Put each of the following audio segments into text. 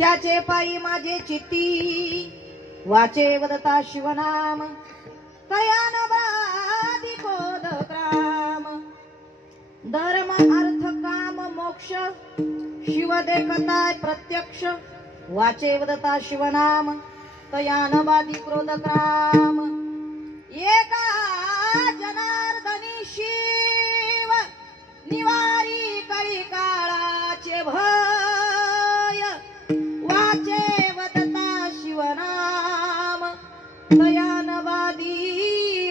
त्याचे पायी माझे चित्ती वाचे वदता शिवनाम तयान बाधी कोदक्राम धर्म अर्थ काम मोक्ष शिव देखताय प्रत्यक्ष वाचे वदता शिवनाम तयान बाधी क्रोधक्राम एका जनार्दनी शिव निवारी कळी काळाचे भय वाचे वदता शिवनाम तयानवादी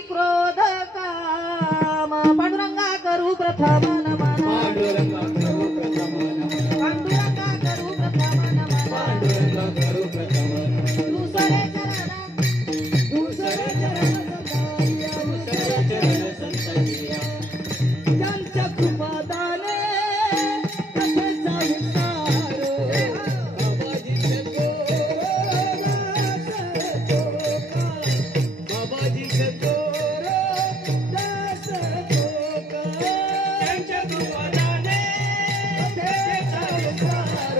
क्रोध काम पांडुरंगा करू प्रथम नमन पांडुरंगा करू प्रथम नमन पांडुरंगा करू प्रथम नमन पांडुरंगा करू प्रथम नमन दुसरे चरण संततिया त्यांच्या कृपादाने कथेचा विस्तार बाबाजी सगोर दास चोका त्यांच्या कृपादाने कथेचा विस्तार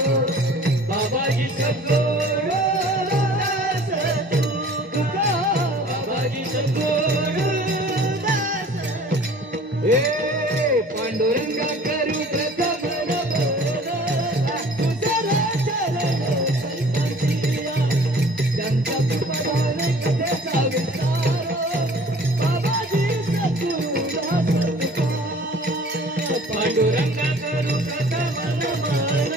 बाबाजी सगोर दास चोका बाबाजी सगोर पांडुरंगा करू प्रथम त्यांचा कृपादाने कथेचा विस्तार बाबाजी सद्गुरुदास पांडुरंगा करू प्रथम नमन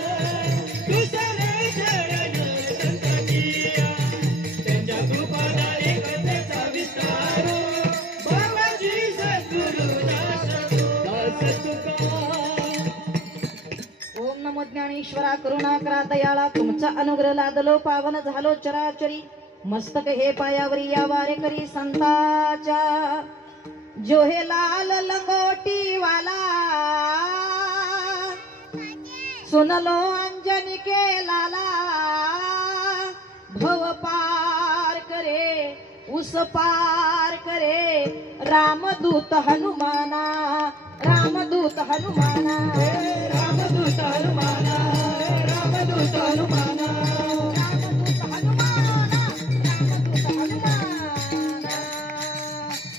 दुसरे चरण संततिया त्यांच्या कृपादाने कथेचा विस्तार बाबाजी सद्गुरुदास ओम नमो ज्ञानेश्वरा करुणाकरा दयाळा तुमचा अनुग्रह लादलो पावन झालो चराचरी मस्तक हे पायावरी या वारे करी संताच्या जो हे लाल लंगोटी वाला सुनलो अंजनी के लाला भव पार करे उस पार करे रामदूत हनुमाना रामदूत हनुमाना रामदूत हनुमाना रामदूत हनुमाना रामदूत हनुमाना रामदूत हनुमाना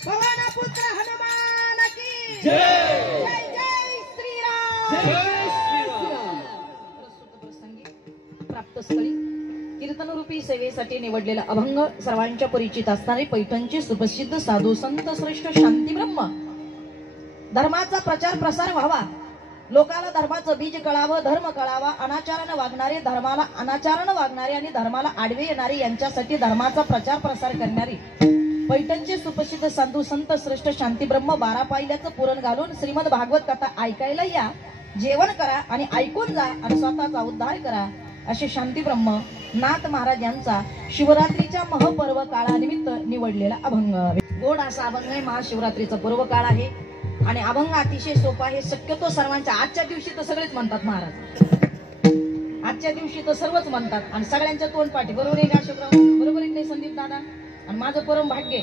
पवन पुत्र हनुमान की जय जय जय श्रीराम जय श्रीराम प्रसंगी प्राप्त स्थळी कीर्तन रूपी सेवेसाठी निवडलेला अभंग सर्वांच्या परिचित असणारे पैठणचे सुप्रसिद्ध साधू संत श्रेष्ठ शांती ब्रह्म धर्माचा प्रचार प्रसार व्हावा लोकाला धर्माचं बीज कळावं धर्म कळावा अनाचारानं वागणारे धर्माला अनाचारानं वागणारे आणि धर्माला आडवे येणारे यांच्यासाठी धर्माचा प्रचार प्रसार करणारी पैठणचे सुप्रसिद्ध साधू संत श्रेष्ठ शांती ब्रह्म 12 पायल्याचं पुरण घालून श्रीमद भागवत कथा ऐकायला या जेवण करा आणि ऐकून जा आणि स्वतःचा उद्धार करा असे शांती ब्रह्म नाथ महाराज यांचा शिवरात्रीच्या महापर्व काळानिमित्त निवडलेला अभंग गोड असा अभंग आहे महाशिवरात्रीचा पर्व काळ आहे आणि अभंग अतिशय सोपा आहे शक्यतो सर्वांच्या आजच्या दिवशी तर सगळेच म्हणतात महाराज आजच्या दिवशी तर सर्वच म्हणतात आणि सगळ्यांच्या तोंडपाठी बरोबर आहे का शिवराव बरोबर आहे नाही संदीप दादा आणि माझं परम भाग्य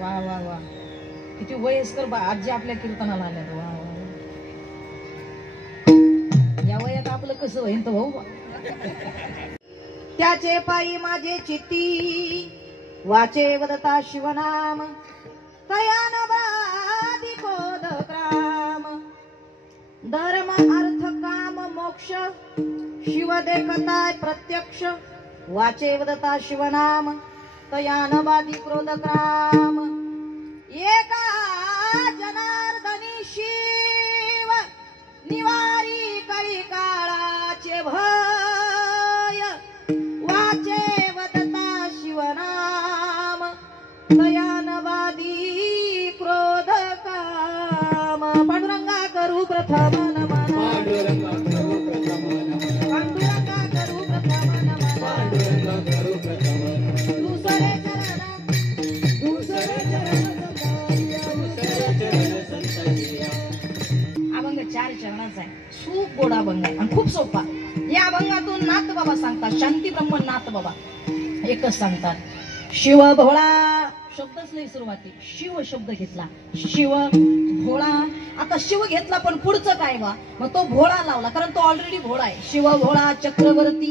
वा वा वा किती वयस्कर आजी आपल्या कीर्तनाला आल्या वा वा या वयात आपलं कसं होईल तर भाऊ त्याचे पायी माझे चित्ती वाचे वदता शिवनाम तयान बाधी कोदक्राम धर्म अर्थ काम मोक्ष शिव देखताय प्रत्यक्ष वाचे वदता शिवनाम तयान बाधी क्रोधक्राम एका जनार्दनी शिव निवारी कळी काळाचे भय वाचे वदता शिवनाम तयानवादी क्रोध काम पांडुरंगा करू प्रथम नमन पांडुरंगा करू प्रथम नमन पांडुरंगा करू प्रथम नमन पांडुरंगा करू प्रथम नमन दुसरे चरण संततिया अभंग 4 चरणाचा आहे खूप गोड अभंग आहे आणि खूप सोपा या अभंगातून नाथ बाबा सांगतात शांती ब्रह्म नाथ बाबा एकच सांगतात शिव भोळा शब्दच नाही सुरुवाती शिव शब्द घेतला. शिव भोळा. आता शिव घेतला पण पुढचं काय वा, मग तो भोळा लावला कारण तो ऑलरेडी भोळा आहे. शिव भोळा चक्रवर्ती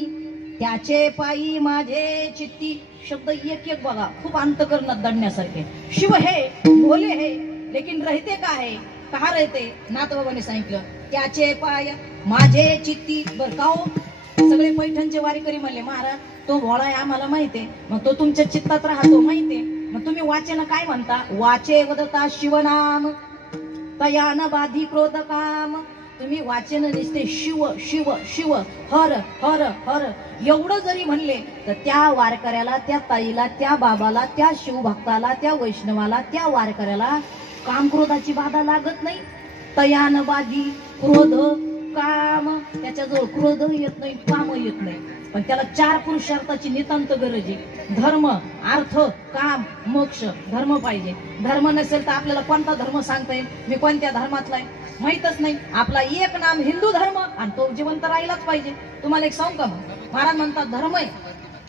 त्याचे पायी माझे चित्ती. शब्द एक एक बघा, खूप अंतकरणात दडण्यासारखे. शिव है भोले है लेकिन रहते का है, कहा रहते. नाथबाबांनी सांगितलं त्याचे पाय माझे चित्ती. बर का हो, सगळे पैठणचे वारीकरी म्हणले महाराज तो भोळा आहे आम्हाला माहितीये, मग तो तुमच्या चित्तात राहतो माहितीये, मग तुम्ही वाचन काय म्हणता. वाचे वदता शिवनाम तयान बाधी क्रोध काम. तुम्ही वाचन दिसते शिव शिव शिव हर हर हर एवढं जरी म्हणले तर त्या वारकऱ्याला, त्या ताईला, त्या बाबाला, त्या शिवभक्ताला, त्या वैष्णवाला, त्या वारकऱ्याला काम क्रोधाची बाधा लागत नाही. तयान बाधी क्रोध काम. त्याच्याजवळ क्रोध येत नाही, काम येत नाही. पण त्याला 4 पुरुषार्थाची नितांत गरज आहे. धर्म अर्थ काम मोक्ष. धर्म पाहिजे. धर्म नसेल तर आपल्याला कोणता धर्म सांगता येईल. मी कोणत्या धर्मातला आहे माहितच नाही. आपला एक नाम हिंदू धर्म आणि तो जिवंत राहिलाच पाहिजे. तुम्हाला एक सांगू का, मग महाराज म्हणतात धर्म आहे,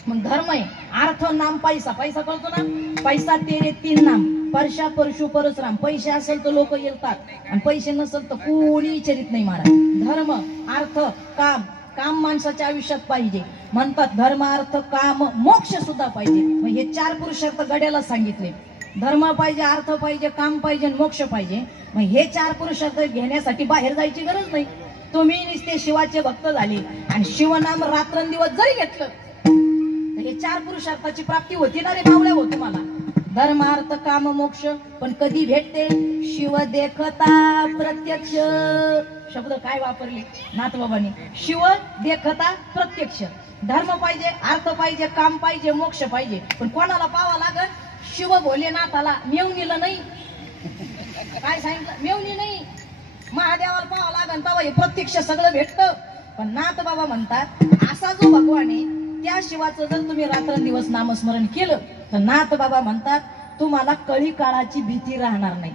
मग धर्म आहे अर्थ नाम पैसा. पैसा कळतो ना, पैसा तेरे 3 नाम परशा परशु परशुराम. पैसे असेल तर लोक येतात आणि पैसे नसेल तर कोणी विचारित नाही महाराज. धर्म अर्थ काम. काम माणसाच्या आयुष्यात पाहिजे. म्हणतात धर्म अर्थ काम मोक्ष सुद्धा पाहिजे. मग हे 4 पुरुषार्थ गड्याला सांगितले. धर्म पाहिजे, अर्थ पाहिजे, काम पाहिजे, मोक्ष पाहिजे. मग हे 4 पुरुषार्थ घेण्यासाठी बाहेर जायची गरज नाही. तुम्ही नुसते शिवाचे भक्त झाले आणि शिवनाम रात्रंदिवस जरी घेतलं तर हे 4 पुरुषार्थाची प्राप्ती होती ना रे बावळ्या हो तुम्हाला. धर्म अर्थ काम मोक्ष. पण कधी भेटते. शिव देखता प्रत्यक्ष. शब्द काय वापरले नाथबाबांनी. शिव देखता प्रत्यक्ष. धर्म पाहिजे, अर्थ पाहिजे, काम पाहिजे, मोक्ष पाहिजे. पण कोणाला पावा लागल. शिव भोलेनाथाला. मेवणीला नाही. काय सांगितलं, मेवणी नाही, महादेवाला पावा लागल तेव्हा हे प्रत्यक्ष सगळं भेटतं. पण नाथबाबा म्हणतात असा जो भगवान आहे त्या शिवाचं जर तुम्ही रात्रंदिवस नामस्मरण केलं तर नाथबाबा म्हणतात तुम्हाला कळी काळाची भीती राहणार नाही.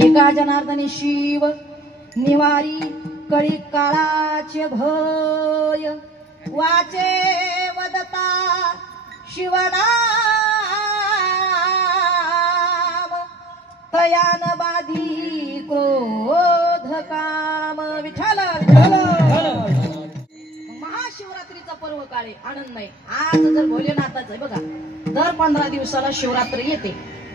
एका जनार्दनी शिव निवारी कळी काळाचे भय. वाचे वदता शिवनाम तयान बाधी क्रोध काम. विठ्ठल. महाशिवरात्रीचा पर्व काळे आनंद नाही. आज जर भोलेनाथाचं आहे बघा, दर 15 दिवसाला शिवरात्री येते,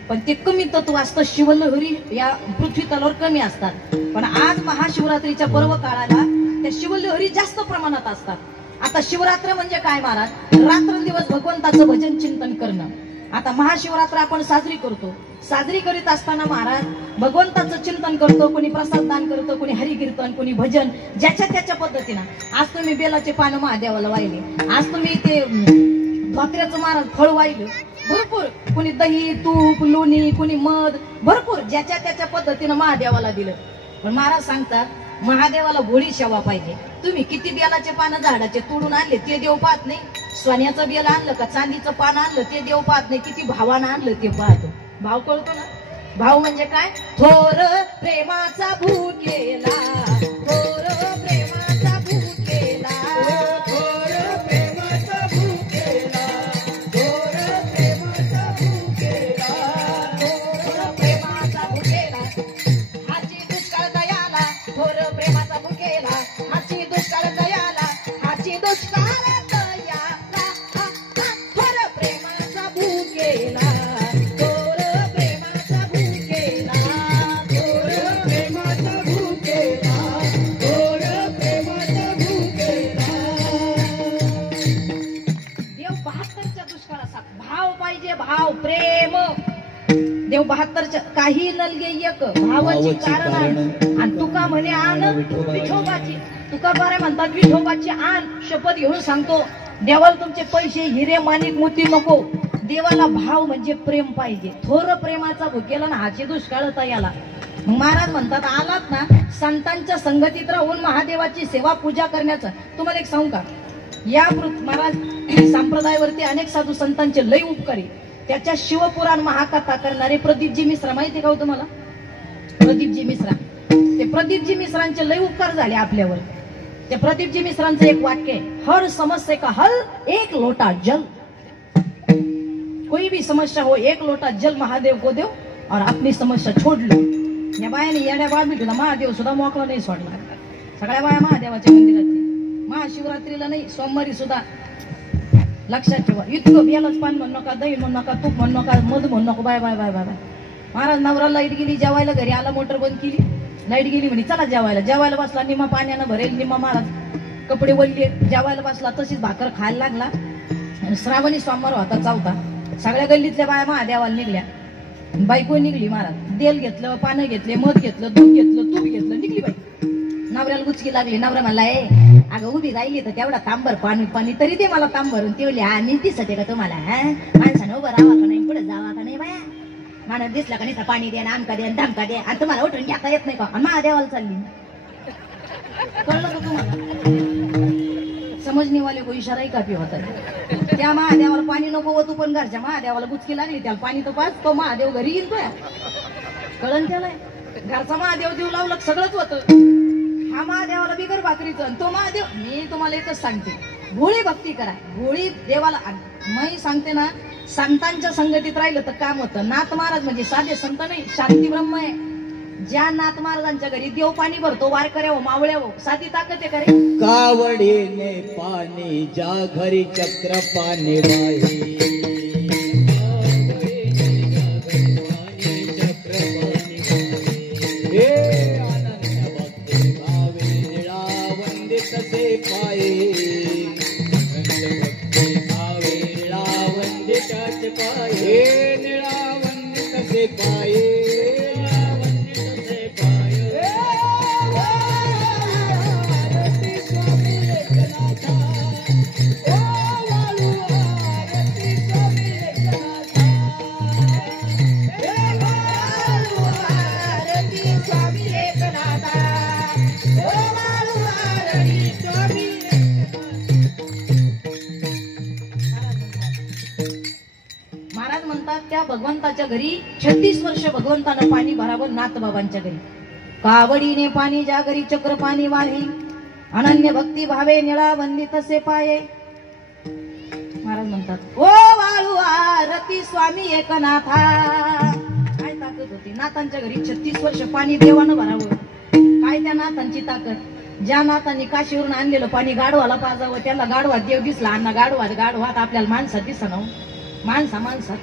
पण ते कमी तत्व असतं. शिवलहरी या पृथ्वी तलावर कमी असतात. पण आज महाशिवरात्रीच्या पर्व काळाला त्या शिवलहरी जास्त प्रमाणात असतात. आता शिवरात्र म्हणजे काय महाराज, रात्रंदिवस भगवंताचं भजन चिंतन करणं. आता महाशिवरात्र आपण साजरी करतो. साजरी करीत असताना महाराज भगवंताचं चिंतन करतो. कोणी प्रसाद दान करतो, कोणी हरिकीर्तन, कोणी भजन, ज्याच्या त्याच्या पद्धतीनं. आज तुम्ही बेलाचे पानं महादेवाला वाहिले, आज तुम्ही ते धोत्र्याचं महाराज फळ वाहिलं, भरपूर. कोणी दही तूप लोणी, कोणी मध, भरपूर ज्याच्या त्याच्या पद्धतीनं महादेवाला दिलं. पण महाराज सांगतात महादेवाला भोळी सेवा पाहिजे. तुम्ही किती बेलाचे पानं झाडाचे तोडून आणले ते देव पाहत नाही. सोन्याचं बेल आणलं का चांदीचं पान आणलं ते देव पाहत नाही. किती भावानं आणलं ते पाहतो. भाव कळतो ना. भाव म्हणजे काय, थोर प्रेमाचा भूकेला, थोर प्रेमाचा भूकेला, थोर प्रेमाचा भूकेला, थोर प्रेमाचा भूकेला, थोर प्रेमाचा भूकेला. हाची दुष्काळ दयाला, थोर प्रेमाचा भूकेला, हाची दुष्काळ दयाला, हाची दुष्काळ दयाला, थोर प्रेमाचा भूकेला. भाव प्रेम. देव 72च्या काही नलगे एक भावाची कारण आणि तुका म्हणे आण विठोबाची. तुका बरे म्हणतात विठोबाची आण. शपथ घेऊन सांगतो देवाला तुमचे पैसे हिरे माणिक मोती नको. देवाला भाव म्हणजे प्रेम पाहिजे. थोर प्रेमाचा भुकेला ना हाची दुष्काळ तयाला. महाराज म्हणतात आलात ना संतांच्या संगतीत राहून महादेवाची सेवा पूजा करण्याचं. तुम्हाला एक सांगू का, या महाराज संप्रदायावरती अनेक साधू संतांचे लय उपकारी. त्याच्या शिवपुराण महाकथा करणारे प्रदीपजी मिश्रा माहिती का हो तुम्हाला. प्रदीपजी मिश्रा, ते प्रदीपजी मिश्रांचे लय उपकार झाले आपल्यावर. त्या प्रदीपजी मिश्रांचं एक वाक्य आहे, हर समस्ये का हल एक लोटा जल. कोई भी समस्या हो, 1 लोटा जल महादेव को दो और अपनी समस्या छोड़ लो. या बायाने येड्या बाबीला महादेव सुद्धा मोकळा नाही सोडला. सगळ्या बाया महादेवाच्या मंदिरात, महाशिवरात्रीला नाही, सोमवारी सुद्धा. लक्षात ठेवा. इतकं बेलच पान म्हणू नका, दही म्हणू नका, तूप म्हणू नका, मध म्हणू नका. Bye bye bye bye bye. महाराज नवरा लाईट गेली जेवायला, घरी आला, मोटर बंद केली, लाईट गेली म्हणे चला जेवायला. जेवायला बसला, निम्मा पाण्यानं भरेल, निम्मा महाराज कपडे वल्ले, जेवायला बसला, तशीच भाकर खायला लागला. आणि श्रावणी सोमवार होता, चौथा. सगळ्या गल्लीतल्या बाया महादेवाला निघल्या. बायको निघली. महाराज तेल घेतलं, पानं घेतले, मध घेतलं, दूध घेतलं, तूप घेतलं, निघली बाई. नवऱ्याला गुचकी लागली. नवरा म्हणला, ए अगं उभी राहिली तर तेवढा तांबर पाणी पाणी तरी ते मला तांबरून. ते बोलली, हा मी दिसते का तुम्हाला? हा माणसानं उभं राहावा का नाही, पुढे जावा का नाही बाया? माणूस दिसला का नाही पाणी दे, आमका दे, धमका दे, आणि तुम्हाला उठून घेता येत नाही का? आणि महादेवाला चालली. कळलं का तुम्हाला? समजणेवाले को इशारा ही काफी होता है. त्या महादेवाला पाणी नको होतं, पण घरच्या महादेवाला गुचकी लागली, त्याला पाणी तर पाच, तो महादेव घरी येईल. तो कळण त्याला घरचा महादेव देऊ लावलं सगळंच होतं. हा महादेवाला बिगर भाकरीचं, तो महादेव. मी तुम्हाला एकच सांगते, भोळी भक्ती करा. भोळी देवाला मी सांगते ना, संतांच्या संगतीत राहिलं तर काम होतं. नाथ महाराज म्हणजे साधे संत नाही, शांती ब्रह्म आहे. ज्या नाथ महाराजांच्या घरी देव पाणी भरतो, वारकऱ्या हो, मावळ्या हो, साधी ताकद आहे करे. कावडीने पाणी ज्या घरी चक्र पाणी वाही, तसे पाये वंदिताच पाये, निळा वंदित तसे पाये, वंदित तसे पाये. आरती स्वामी एकनाथा, ओ वाळू आरती स्वामी एकनाथा, हे वाळू आरती स्वामी एकनाथा, ओ वाळू आरती स्वामी. महाराज म्हणतात त्या भगवंताच्या घरी 36 वर्ष भगवंतानं पाणी भरावं. नाथबाबांच्या घरी कावडीने पाणी ज्या घरी चक्र पाणी वाही, अनन्य भक्ती भावे निळा वंदित तसे पाये. महाराज म्हणतात, ओ वाळू आरती स्वामी एकनाथा. काय ताकद होती नाथांच्या घरी. 36 वर्ष पाणी देवानं भरावं. काय त्या नाथांची ताकद. ज्या नाथांनी काशीवरून आणलेलं पाणी गाढवाला पाजावं, त्याला गाढवात देव दिसला. अण्णा गाढवात गाढवात आपल्याला माणसात दिसना. माणसात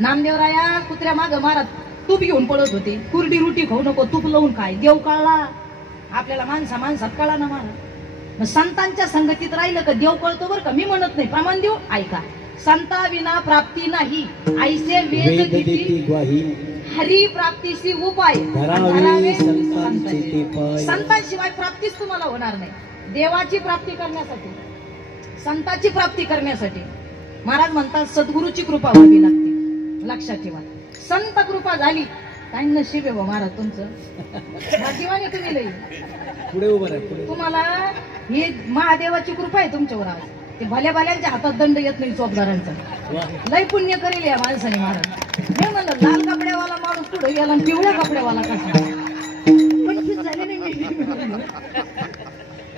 नामदेवराया कुत्र्या माग मारत तूप घेऊन पळत होते. कुरडी रुटी खाऊ नको, तूप लावून काय. देव कळला आपल्याला, माणसात कळा ना महाराज. संतांच्या संगतीत राहिलं का देव कळतो बरं का. मी म्हणत नाही, प्रमाण देऊ ऐका. संता विना प्राप्ती नाही, ऐसे वेद दिती ग्वाही, हरी प्राप्तीशी उपाय धरावे संतांची पाय. संतांशिवाय प्राप्तीच तुम्हाला होणार नाही. देवाची प्राप्ती करण्यासाठी, संतांची प्राप्ती करण्यासाठी महाराज म्हणतात सद्गुरूची कृपा व्हावी लागते. लक्षात ठेवा. संत कृपा झाली काय नशीब आहे महाराज तुमचं. भाग्यवान आहे तुम्ही. लई पुढे उभं राहा. तुम्हाला ही महादेवाची कृपा आहे तुमच्यावर. आज ते भल्या भल्यांच्या हातात दंड येत नाही चोपदारांचा. लय पुण्य करेल या माणसाने महाराज. मी म्हणलं लाल कपड्यावाला माणूस पुढे गेला आणि पिवळ्या कपड्यावाला कसा. कन्फ्युज झाले नाही.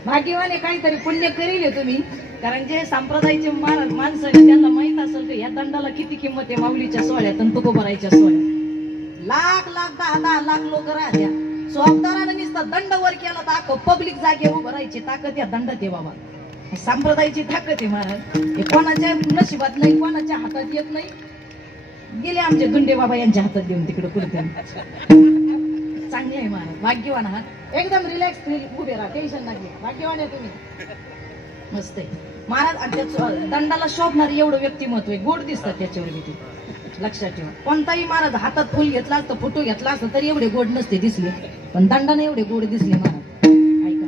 भाग्यवाने काहीतरी पुण्य करेल तुम्ही. कारण जे संप्रदायाचे महाराज माणसं त्यांना माहित असेल की या दंडाला किती किंमत आहे. माऊलीच्या सोहळ्यात आणि तुकोबरायच्या सोहळ्यात लाख 10 लाख लोक राहत्या. चोपदाराने नुसता दंड वर केला तर पब्लिक जागेवर उभं राहायची ताकद या दंडात आहे बाबा. संप्रदायाची ताकद आहे महाराज. हे कोणाच्या नशिबात नाही, कोणाच्या हातात येत नाही. गेले आमचे दुंडे बाबा यांच्या हातात देऊन तिकडे कुठे. चांगले आहे महाराज. भाग्यवान आहात. एकदम रिलॅक्स उभे राहा, टेन्शन नाही. भाग्यवान आहे तुम्ही. मस्त आहे महाराज. आणि त्या दंडाला शोभणारी एवढं व्यक्तिमत्व आहे. गोड दिसतात त्याच्यावर भीती. लक्षात ठेवा. कोणताही महाराज हातात फुल घेतला असतं, फोटो घेतला असतं तरी एवढे गोड नसते दिसले, पण दंडाने एवढे गोड दिसले महाराज. ऐका,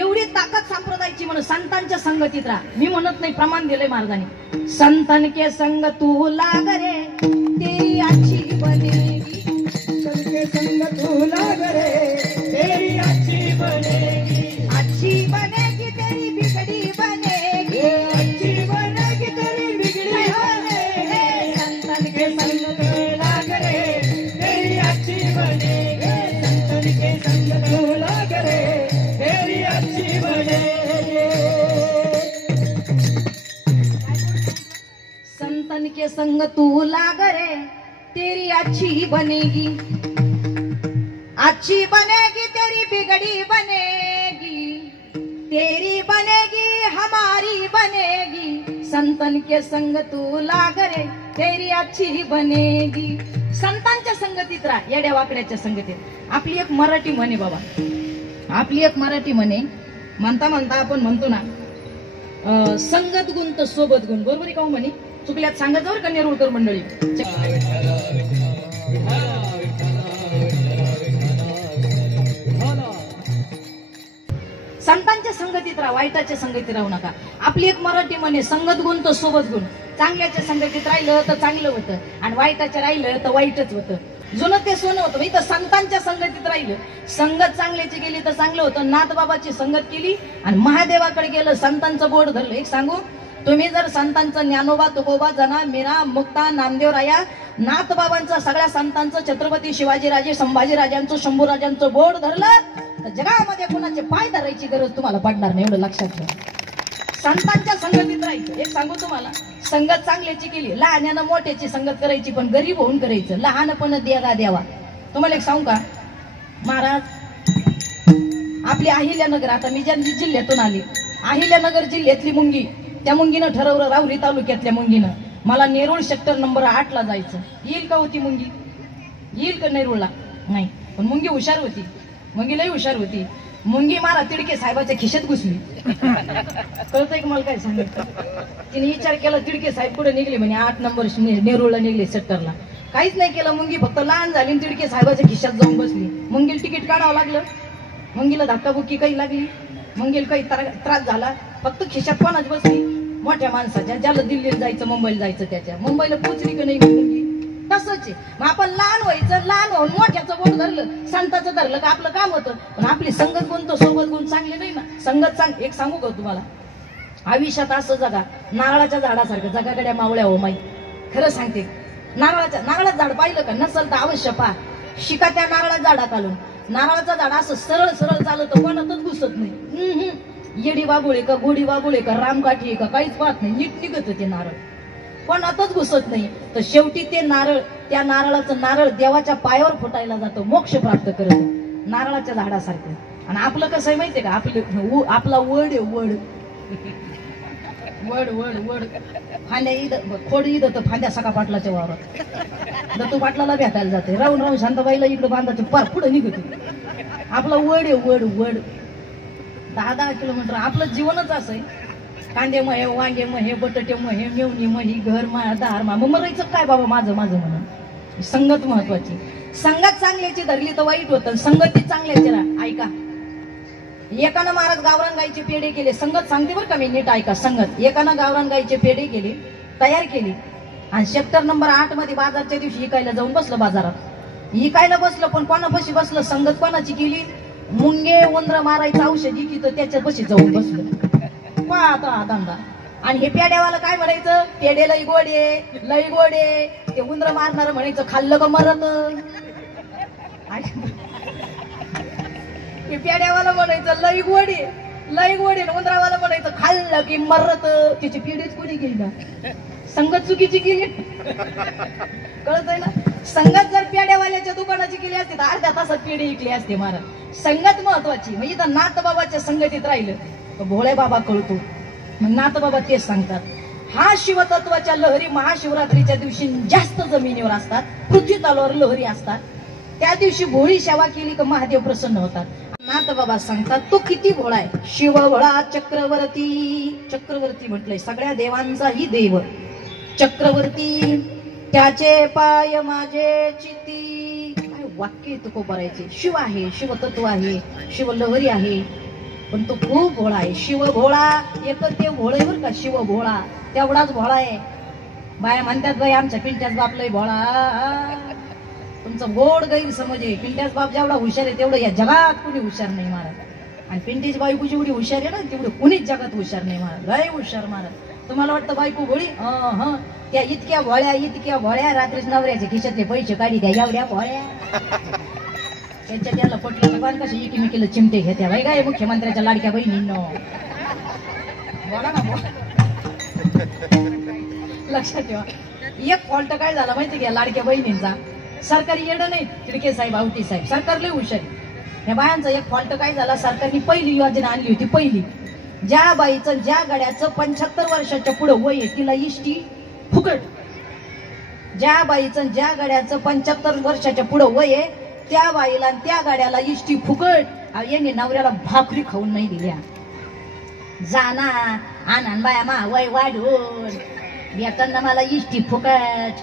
एवढी ताकद संप्रदायाची म्हणून संतांच्या संगतीत राहा. मी म्हणत नाही, प्रमाण दिलंय महाराजांनी. संतन के संग तू लाग रे, तेरी अच्छी बनेगी. संत के संग तू लाग रे, तेरी अच्छी बनेगी. अच्छी बनेगी तेरी बिगड़ी बनेगी. अच्छी बनेगी तेरी बिगड़ी बनेगी. संतन के संग तू लाग रे, तेरी अच्छी बनेगी. संतन के संग तू लाग रे, तेरी अच्छी बनेगी. संतन के संग तू लाग रे तेरी अच्छी बनेगी, अच्छी बनेगी तेरी बिगड़ी बनेगी, तेरी बनेगी हमारी बनेगी, संतन के संग तू लाग रे तेरी अच्छी बनेगी. संतांच्या संगतीत राहा, येड्या वाकड्याच्या संगतीत. आपली एक मराठी म्हणे बाबा, आपली एक मराठी म्हणे, म्हणता म्हणता आपण म्हणतो ना संगत गुण तर सोबत गुण. बरोबर आहे का हो म्हणे? चुकल्यात सांगत जाऊ का नेरुळकर मंडळी. संतांच्या संगतीत राहा, वाईटाच्या संगतीत राहू नका. आपली एक मराठी म्हणे, संगत गुण तर सोबत गुण. चांगल्याच्या संगतीत राहिलं तर चांगलं होतं आणि वाईटाच्या राहिलं तर वाईटच होतं. जुनं ते सोनं होतं. इथं संतांच्या संगतीत राहिलं, संगत चांगल्याची गेली तर चांगलं होतं. नाथबाबाची संगत केली आणि महादेवाकडे गेलं, संतांचं बोट धरलं. एक सांगू, तुम्ही जर संतांचं ज्ञानोबा, तुकोबा, जना, मीरा, मुक्ता, नामदेव राया, नाथबाबांचं, सगळ्या संतांचं, छत्रपती शिवाजीराजे, संभाजीराजांचं, शंभूराजांचं बोट धरलं तर जगामध्ये कोणाचे पाय धरायची गरज तुम्हाला पडणार नाही. एवढं लक्षात ठेवा. संतांच्या संगतीत राहायचं. एक सांगू तुम्हाला, संगत चांगल्याची केली, लहान्यानं मोठ्याची संगत करायची, पण गरीब होऊन करायचं. लहानपण देगा द्यावा. तुम्हाला एक सांगू का महाराज, आपली अहिल्यानगर, आता मी ज्या जिल्ह्यातून आली, अहिल्यानगर जिल्ह्यातली मुंगी, त्या मुंगीनं ठरवलं, राहुरी तालुक्यातल्या मुंगीनं, मला नेरुळ सेक्टर नंबर 8 ला जायचं. येईल का होती मुंगी? येईल का नेरुळला? नाही. पण मुंगी हुशार होती, मुंगी लई हुशार होती. मुंगी मारा तिडके साहेबाच्या खिशात घुसली. कळतंय का मला काय सांगितलं? तिने विचार केला, तिडके साहेब कुठे निघले म्हणे, 8 नंबर नेरुळला निघले सेक्टरला. काहीच नाही केलं. मुंगी फक्त लहान झाली, तिडके साहेबाच्या खिशात जाऊन बसली. मुंगीला तिकीट काढावं लागलं, मुंगीला धक्काबुक्की काही लागली, मुंगीला काही त्रास झाला, फक्त खिशात कोणाच बसली? मोठ्या माणसाच्या, ज्याला दिल्लीला जायचं, मुंबईला जायचं त्याच्या. मुंबईला पोचली का नाही मुंगी? तसंच आहे. मग आपण लहान व्हायचं, लहान होऊन मोठ्याचं बोट धरलं, संताचं धरलं का आपलं काम होतं. पण आपली संगत गुण तर सोबत गुण चांगले नाही ना. संगत चांग. एक सांगू का तुम्हाला, आयुष्यात असं जगा, नारळाच्या झाडासारखं जगाकडे मावळ्या हो माई. खरं सांगते, नारळाचं झाड पाहिलं का? नसल तर अवश्य पहा. शिका त्या नारळाच्या झाडा काढून. नारळाचं झाड असं सरळ सरळ चालत, कोणातच घुसत नाही. येडी बाबुळे का गोडी बाबुळे का रामकाठी आहे का काहीच पाहत नाही, नीट निघत ते नारळ, कोणातच घुसत नाही. तर शेवटी ते नारळ, त्या नारळाचं नारळ देवाच्या पायावर फुटायला जातं, मोक्ष प्राप्त करत, नारळाच्या झाडासारखं. आणि आपलं कसं आहे माहितीये का? आपला वड आहे, वड वड वड वड फांद्या इथं, खोड इथं तर फांद्या सका पाटलाच्या वावरात, दत्तू पाटलाला भेटायला जाते, राहून राहून शांताबाईला इकडे बांधायचं, पार पुढे निघते. आपला वड आहे, वड वड 10-10 किलोमीटर. आपलं जीवनच असं आहे. कांदे महे, वांगे महे, बटाटे महे, मेवणी मही, घर मा, दार मा. मग मरायचं काय बाबा माझं माझं म्हणून. संगत महत्वाची. संगत चांगल्याची धरली तर वाईट होतं, संगतीत चांगल्याची राहा. ऐका, एकानं महाराज गावरान गाईचे पेढे केले. संगत सांगते बरं का मी, नीट ऐका. संगत, एकानं गावरान गाईचे पेढे केले, तयार केली आणि सेक्टर नंबर 8 मध्ये बाजारच्या दिवशी इकायला जाऊन बसलं. बाजारात इकायला बसलं, पण कोणापाशी बसलं? संगत कोणाची केली? मुंगे उंदर मारायचं औषध इकी, तर त्याच्या पशी जाऊन बसलं. पाहता धंदा. आणि हे पेड्यावाला काय म्हणायचं? पेढे लई गोडे, लई गोडे. ते उंदर मारणार म्हणायचं खाल्लं का मरत. हे पेड्यावाला म्हणायचं लई गोडे, लई गोडे. उंदरावाला म्हणायचं खाल्लं की मरत. त्याची पेढीच कोणी गेली ना? संगत चुकीची केली. कळत आहे ना? संगत जर पेड्यावाल्याच्या दुकानाची केली असते तर अर्ध्या तासात पेढे विकली असते महाराज. संगत महत्वाची. म्हणजे इथं नाथबाबाच्या संगतीत राहिलं भोळे बाबा कळतो. मग नाथबाबा तेच सांगतात, हा शिवतत्वाच्या लहरी महाशिवरात्रीच्या दिवशी जास्त जमिनीवर असतात, पृथ्वी तलावर लहरी असतात. त्या दिवशी भोळी सेवा केली का महादेव प्रसन्न होतात. नाथबाबा सांगतात तो किती भोळा आहे. शिव भोळा चक्रवर्ती. चक्रवर्ती म्हटलंय, सगळ्या देवांचाही देव चक्रवर्ती. त्याचे पाय माझे चिती. काय वाक्य तुको करायचे. शिव आहे, शिवतत्व आहे, शिव लहरी आहे, पण तो खूप भोळा आहे. शिव भोळा एक ते भोळे बर का. शिव भोळा तेवढाच भोळा आहे. बाया म्हणतात बाई आमच्या पिंट्याच बाप लय भोळा. तुमचं गोड गैरसमज आहे. पिंट्याच बाप जेवढा हुशार आहे तेवढं या जगात कुणी हुशार नाही महाराज. आणि पिंटीची बायको जेवढी हुशार आहे ना तेवढी कुणीच जगात हुशार नाही महाराज. लय हुशार महाराज. तुम्हाला वाटतं बायको भोळी? त्या इतक्या भोळ्या, इतक्या भोळ्या. रात्रीच नवऱ्याच्या खिशातले पैसे काढी द्या एवढ्या भोळ्या. त्यांच्या त्याला पटलं तर कशी एकमेकीला चिमटे घेत्या बाई. काय मुख्यमंत्र्याच्या लाडक्या बहिणींनो, बोला ना बोला. लक्षात ठेवा. एक फॉल्ट काय झाला माहिती का लाडक्या बहिणींचा? सरकारी येडं नाही तिडके साहेब आवटी साहेब, सरकार लय हुशार. या बायांचा एक फॉल्ट काय झाला, सरकारने पहिली योजना आणली होती. पहिली, ज्या बाईचं ज्या गाड्याचं 75 वर्षाच्या पुढे वय आहे तिला इष्टी फुकट. ज्या बाईचं ज्या गाड्याचं 75 वर्षाच्या पुढे वय आहे त्या बाईला आणि त्या गाड्याला इष्टी फुकट. यांनी नवऱ्याला भाकरी खाऊन नाही दिल्या. जाना आनंद बाया मा वय वाढून येताना मला इष्टी फुकट,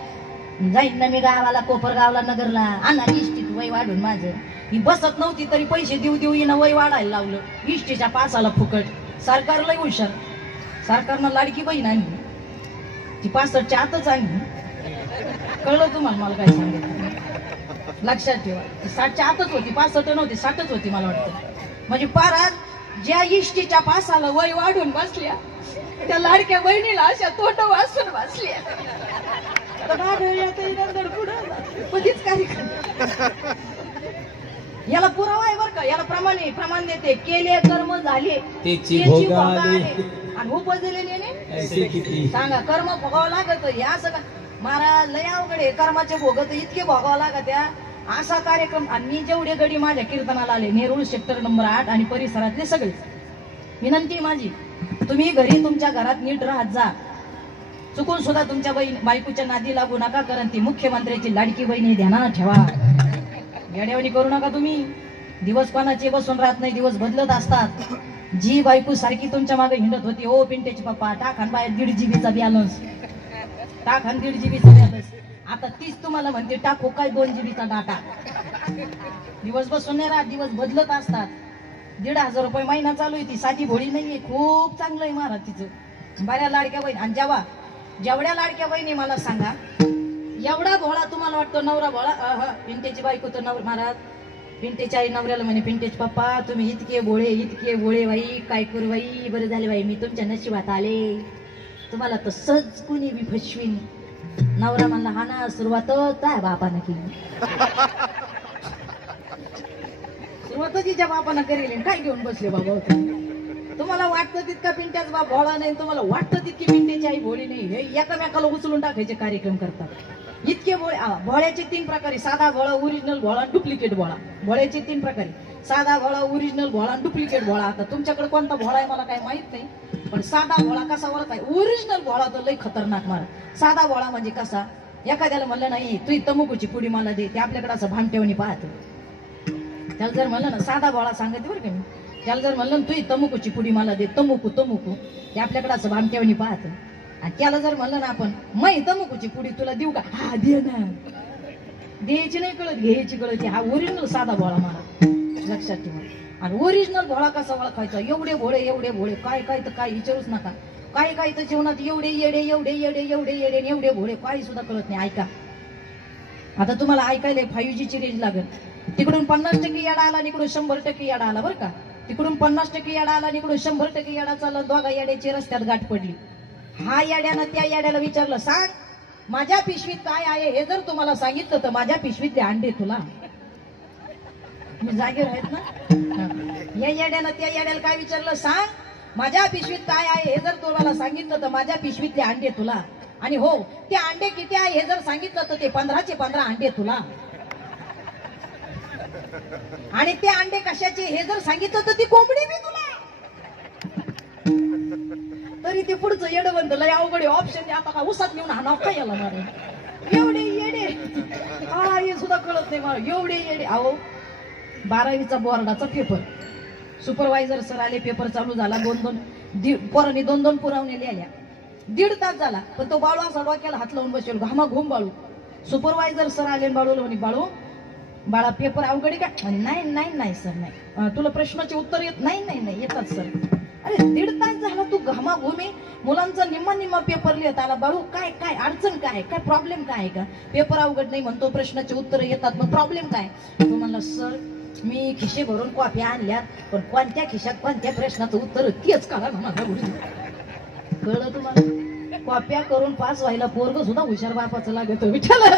जाईन ना मी गावाला कोपरगावला नगरला, आणा इष्टीत वय वाढून माझं. ही बसत नव्हती तरी पैसे देऊ देऊ हिनं वय वाढायला लावलं. इष्टीच्या पासाला फुकट. सरकार लय हुशार. सरकारनं लाडकी बहीण आणली, ती 65च्या आतच आणली. कळलं तुम्हाला? मला काय सांगितलं लक्षात ठेवा. 60च्या आतच होती, 65 नव्हती, 60च होती मला वाटतं. म्हणजे पारात ज्या इष्टीच्या पासाला वय वाढून बसल्या त्या लाडक्या बहिणीला अशा तोंड वाचून बसल्या. कधीच कार्यक्रम याला पुरावा आहे बरं का. याला प्रमाण देते. केले कर्म झाले त्याची भोगाले आणि उपजले ऐसे किती. सांगा कर्म भोगावं लागत. हे असं का महाराज लय अवघड आहे. कर्माचे भोगत इतके भोगावं लागत. त्या असा कार्यक्रम. आणि मी जेवढे गडी माझ्या कीर्तनाला आले नेरूळ सेक्टर नंबर 8 आणि परिसरातले सगळे, विनंती माझी तुम्ही घरी तुमच्या घरात नीट राहत जा. चुकून सुद्धा तुमच्या बायकोच्या नादी लागू नका. कारण ती मुख्यमंत्र्याची लाडकी बहिणी ध्यानात ठेवा. येड्यावणी करू नका तुम्ही. दिवस कोणाचे बसून राहत नाही, दिवस बदलत असतात. जी बायको सारखी तुमच्या मागे हिंडत होती, ओ पिंटेचे पप्पा टाकान बाहेर 1.5 GB बॅलन्स, टाकान 1.5 GB बॅलन्स, आता तीच तुम्हाला म्हणते टाकू काय 2 GB डाटा. दिवस बसून नाही राहत, दिवस बदलत असतात. 1,500 रुपये महिना चालू आहे. ती साधी भोळी नाहीये, खूप चांगलं आहे महाराज तिचं. बऱ्या लाडक्या बहीण. आणि जेवढ्या लाडक्या बहिणी मला सांगा, एवढा भोळा तुम्हाला वाटतो नवरा भोळा? पिंटेची बायको तर नवरा महाराज पिंटेच्या आई नवऱ्याला म्हणे, पिंटेचे पप्पा तुम्ही इतके भोळे बाई, काय करू बाई, बरं झाले बाई मी तुमच्या नशिबात आले, तुम्हाला तर सहज कुणी बी फसवीन. नवरा म्हणला, हा ना सुरुवातच त्या बापानं केली. सुरुवातच तिच्या बापानं करेल. काय घेऊन बसले बाबा होते? तुम्हाला वाटतं तितका पिंट्याचा बाप भोळा नाही, तुम्हाला वाटतं तितकी पिंट्याची आई भोळी नाही. हे एकामेकाला उचलून टाकायचे कार्यक्रम करतात. इतके भोळे. भोळ्याचे 3 प्रकार: साधा भोळा, ओरिजिनल भोळा, डुप्लिकेट भोळा. भोळ्याचे 3 प्रकार: साधा भोळा, ओरिजिनल भोळा, डुप्लिकेट भोळा. आता तुमच्याकडे कोणता भोळा आहे मला काय माहित नाही, पण साधा भोळा कसा ओळखाय? ओरिजिनल भोळा तर लय खतरनाक मारा. साधा भोळा म्हणजे कसा? एखाद्याला म्हणलं नाही तू तमुकूची पुडी मला दे, ते आपल्याकडे असं भामटेवणी पाहतो. त्याला जर म्हणलं ना साधा भोळा सांगते बरं का मी, त्याला जर म्हणलं तू तमुकूची पुडी मला दे, तमुकू ते आपल्याकडे असं भामटेवणी पाहतं. आणि त्याला जर म्हणलं ना आपण मै तमुकूची पुडी तुला देऊ का? हा दे ना. द्यायची नाही कळत, घ्यायची कळत. हा ओरिजिनल साधा भोळा मला लक्षात ठेवा. आणि ओरिजिनल भोळा कसा ओळखायचा? एवढे भोळे काय तर काय विचारूच नका. काय तर जीवनात एवढे येडे भोळे काही सुद्धा कळत नाही. ऐका, आता तुम्हाला ऐकायला 5G ची रेंज लागेल. तिकडून 50% याडा आला, इकडून 100% याडा आला बरं का. तिकडून 50% याडा आला, इकडून 100% याडा चालला. दोघा याड्याची रस्त्यात गाठ पडली. हा याड्यानं त्या याड्याला विचारलं, सांग माझ्या पिशवीत काय आहे? हे जर तुम्हाला सांगितलं तर माझ्या पिशवीतले अंडे तुला. मी जागेवर आहेत ना. या याड्यानं त्या याड्याला काय विचारलं, सांग माझ्या पिशवीत काय आहे? हे जर तुम्हाला सांगितलं तर माझ्या पिशवीतले अंडे तुला. आणि हो, ते अंडे किती आहे हे जर सांगितलं तर ते 15चे 15 अंडे तुला. आणि ते अंडे कशाचे हे जर सांगितलं तर ती कोंबडी बी तुला. तरी ते पुढचं येडं बंद लय अवघड ऑप्शन. आता का उसात नेऊन हा नाव काय याला मारे? एवढे येडे हे सुद्धा कळत नाही मला. एवढे येडे. अहो 12वीचा बोर्डाचा पेपर, सुपरवायझर सर आले, पेपर चालू झाला. पोरांनी 2-2 पुरवणे लिहिल्या. 1.5 तास झाला, पण तो बाळू असा डोक्याला हात लावून बसेल, घामा घुम बाळू. सुपरवायझर सर आले, बाळूला म्हणे, बाळा पेपर अवघड आहे का? नाही सर नाही. तुला प्रश्नाचे उत्तर येत? नाही येतात सर. अरे 1.5 तास झाला तू घामा घुमे, मुलांचा निम्मा पेपर लिहत आला. बाळू काय अडचण काय प्रॉब्लेम काय आहे का? पेपर अवघड नाही म्हणतो, प्रश्नाचे उत्तर येतात, मग प्रॉब्लेम काय? तो म्हणला, सर मी खिशे भरून कॉप्या आणल्या, पण कोणत्या खिशात कोणत्या प्रश्नाचं उत्तर तेच करा ना माझा. कळलं तुम्हाला? कॉप्या करून पास व्हायला पोरग सुद्धा हुशार बापाचं लागत. विचारलं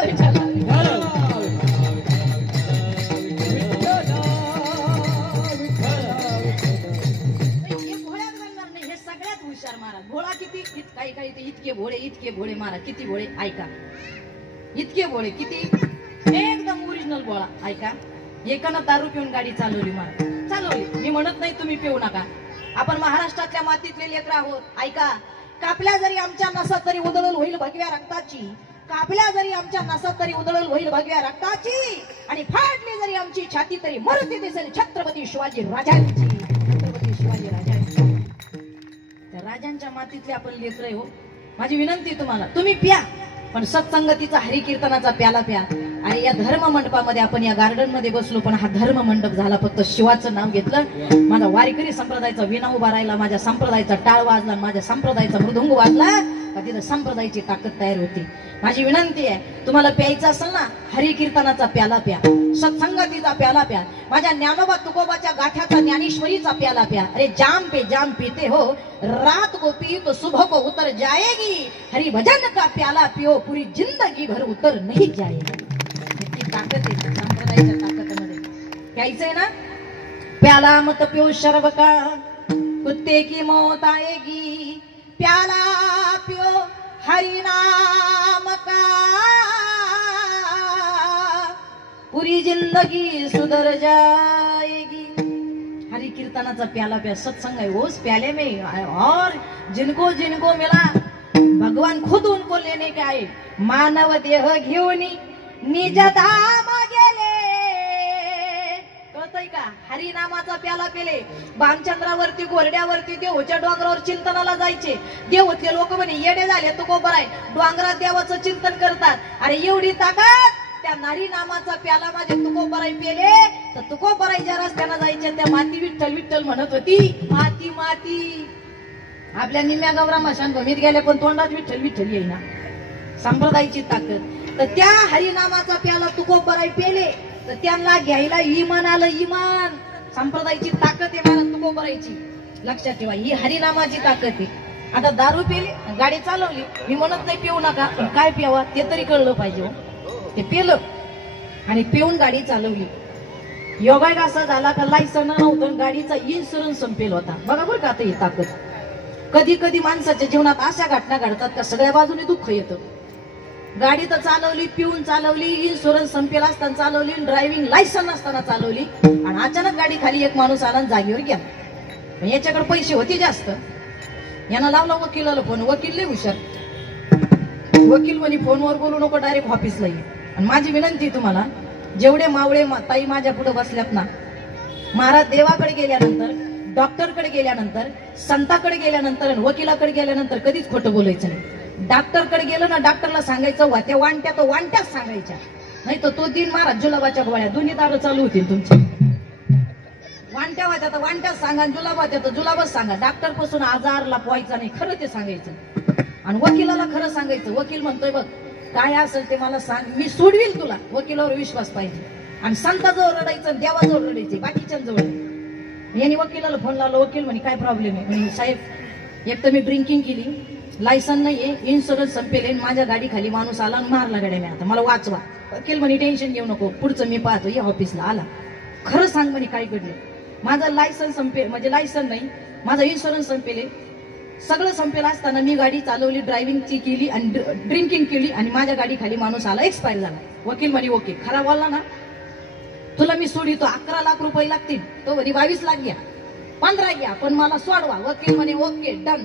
भोळ्यात गणणार नाही, हे सगळ्यात हुशार महाराज. भोळा किती काही काही ते इतके भोळे मारा. किती भोळे ऐका, इतके भोळे किती, एकदम ओरिजिनल बोळा. ऐका, एकानं दारू पिऊन गाडी चालवली मारा, चालवली. मी म्हणत नाही तुम्ही पिऊ नका, आपण महाराष्ट्रातल्या मातीतले लेकरं आहोत. ऐका, कापल्या जरी आमच्या नसात तरी उधळण होईल भगव्या रक्ताची, कापल्या जरी आमच्या नसात तरी उधळण होईल भगव्या रक्ताची, आणि फाडली जरी आमची छाती तरी मरती दिसेल छत्रपती शिवाजी राजांची. छत्रपती शिवाजी राजांची. त्या राजांच्या मातीतले आपण लेकरं आहे हो. माझी विनंती तुम्हाला, तुम्ही प्या, पण सत्संगतीचा हरिकीर्तनाचा प्याला प्या. आणि या धर्म मंडपामध्ये आपण या गार्डन मध्ये बसलो, पण हा धर्म मंडप झाला फक्त शिवाचं नाव घेतलं. माझा वारकरी संप्रदायाचा विना उभा राहिला, माझ्या संप्रदायाचा टाळ वाजला, माझ्या संप्रदायाचा मृदुंग वाजला, का तिथं संप्रदायाची ताकद तयार होती. माझी विनंती आहे, तुम्हाला प्यायचं असेल ना, हरिकीर्तनाचा प्याला प्या, सत्संगतीचा प्याला प्या, माझ्या ज्ञानोबा तुकोबाच्या गाथ्याचा ज्ञानेश्वरीचा प्याला प्या. अरे जाम पे जाम पीते हो, रात को पी तो सुबह को उतर जाएगी, हरि भजन का प्याला पियो, पूरी जिंदगी भर उतर नहीं जाएगी. इतकी ताकद आहे संप्रदायाच्या ताकदमध्ये. प्यायचंय ना, प्याला मत पियो शरब का, कुत्ते की मौत आएगी, प्याला पियो हरि नाम का, पूरी जिंदगी सुधर जाएगी. हरि कीर्तनाचा प्याला प्या, सत्संग है उस प्याले में, और जिनको जिनको मिला भगवान खुद उनको लेने के आए. मानव देह घेऊन निज धाम गेले. कळतंय का? हरी नामाचा प्याला पेले. भामचंद्रावरती घोरड्यावरती देवाच्या डोंगरावर चिंतनाला जायचे. देवतले लोक म्हणे येडे झाले, तू कोबर आहे, डोंगरात देवाचं चिंतन करतात. अरे एवढी ताकद त्या नारी नामाचा प्याला माझे तुकोबराई पेले, तर तुकोबराईच्या रस्त्याला जायच्या त्या माती विठ्ठल विठ्ठल म्हणत होती. माती माती आपल्या निम्या गौरा मशान भूमीत गेल्या, पण तोंडात विठ्ठल विठ्ठल येईना. संप्रदायाची ताकद. तर त्या हरिनामाचा प्याला तुकोबराई पेले, तर त्यांना घ्यायला इमान आलं. इमान संप्रदायाची ताकद आहे महाराज तुकोबराईची. लक्षात ठेवा, ही हरिनामाची ताकद आहे. आता दारू पेले, गाडी चालवली. मी म्हणत नाही पिऊ नका, पण काय प्यावा ते तरी कळलं पाहिजे. ते पेलं आणि पिऊन गाडी चालवली. योगायोग असा झाला का लायसन नव्हतं, गाडीचा इन्शुरन्स संपेल होता. बघा बरं का आता ही ताकद. कधी कधी माणसाच्या जीवनात अशा घटना घडतात का सगळ्या बाजूने दुःख येतं. गाडी तर चालवली, पिऊन चालवली, इन्शुरन्स संपेल असताना चालवली, ड्रायव्हिंग लायसन असताना चालवली, आणि अचानक गाडी खाली एक माणूस आला जागेवर गेला. याच्याकडे पैसे होते जास्त. यांना लावला वकिलाला फोन. वकील लय हुशार. वकील म्हणे फोनवर बोलू नको, डायरेक्ट ऑफिसला ये. आणि माझी विनंती तुम्हाला, जेवढे मावळे ताई माझ्या पुढे बसल्यात ना, महाराज देवाकडे गेल्यानंतर, डॉक्टरकडे गेल्यानंतर, संताकडे गेल्यानंतर, वकिलाकडे गेल्यानंतर कधीच खोटं बोलायचं नाही. डॉक्टरकडे गेलं ना, डॉक्टरला सांगायचं त्या वांट्या तो वांट्याच सांगायच्या, नाही तर तो दिन महाराज जुलाबाच्या गोळ्या दोन्ही दारं चालू होतील तुमची. वांट्या वाट्या तर वांट्याच सांगा, जुलाबाच्या तर जुलाबच सांगा. डॉक्टर पासून आजारला पोहायचा नाही, खरं ते सांगायचं. आणि वकिलाला खरं सांगायचं. वकील म्हणतोय बघ काय असेल ते मला सांग, मी सोडवील तुला. वकिलावर विश्वास पाहिजे. आणि संताजवळ रडायचं, देवाजवळ रडायचे, बाकीच्यांजवळ. यांनी वकिलाला फोन लावला. वकील म्हणे काय प्रॉब्लेम आहे? म्हणे साहेब एक तर मी ड्रिंकिंग केली, लायसन नाहीये, इन्शुरन्स संपेल, माझ्या गाडी खाली माणूस आला आणि मारला गाड्या मी, आता मला वाचवा. वकील म्हणे टेन्शन घेऊ नको, पुढचं मी पाहतो, या ऑफिसला. आला. खरं सांग म्हणे काय घडलं? माझं लायसन संपेल, म्हणजे लायसन नाही, माझा इन्शुरन्स संपेल, सगळं संपेल असताना मी गाडी चालवली, ड्रायव्हिंगची केली आणि ड्रिंकिंग केली, आणि माझ्या गाडी खाली माणूस आला, एक्सपायर झाला. वकील म्हणे ओके, खरा बोलला ना, तुला मी सोडितो. 11 लाख रुपये लागतील. तो म्हणे 22 लाख घ्या, 15 घ्या, पण मला सोडवा. वकील म्हणे ओके डन.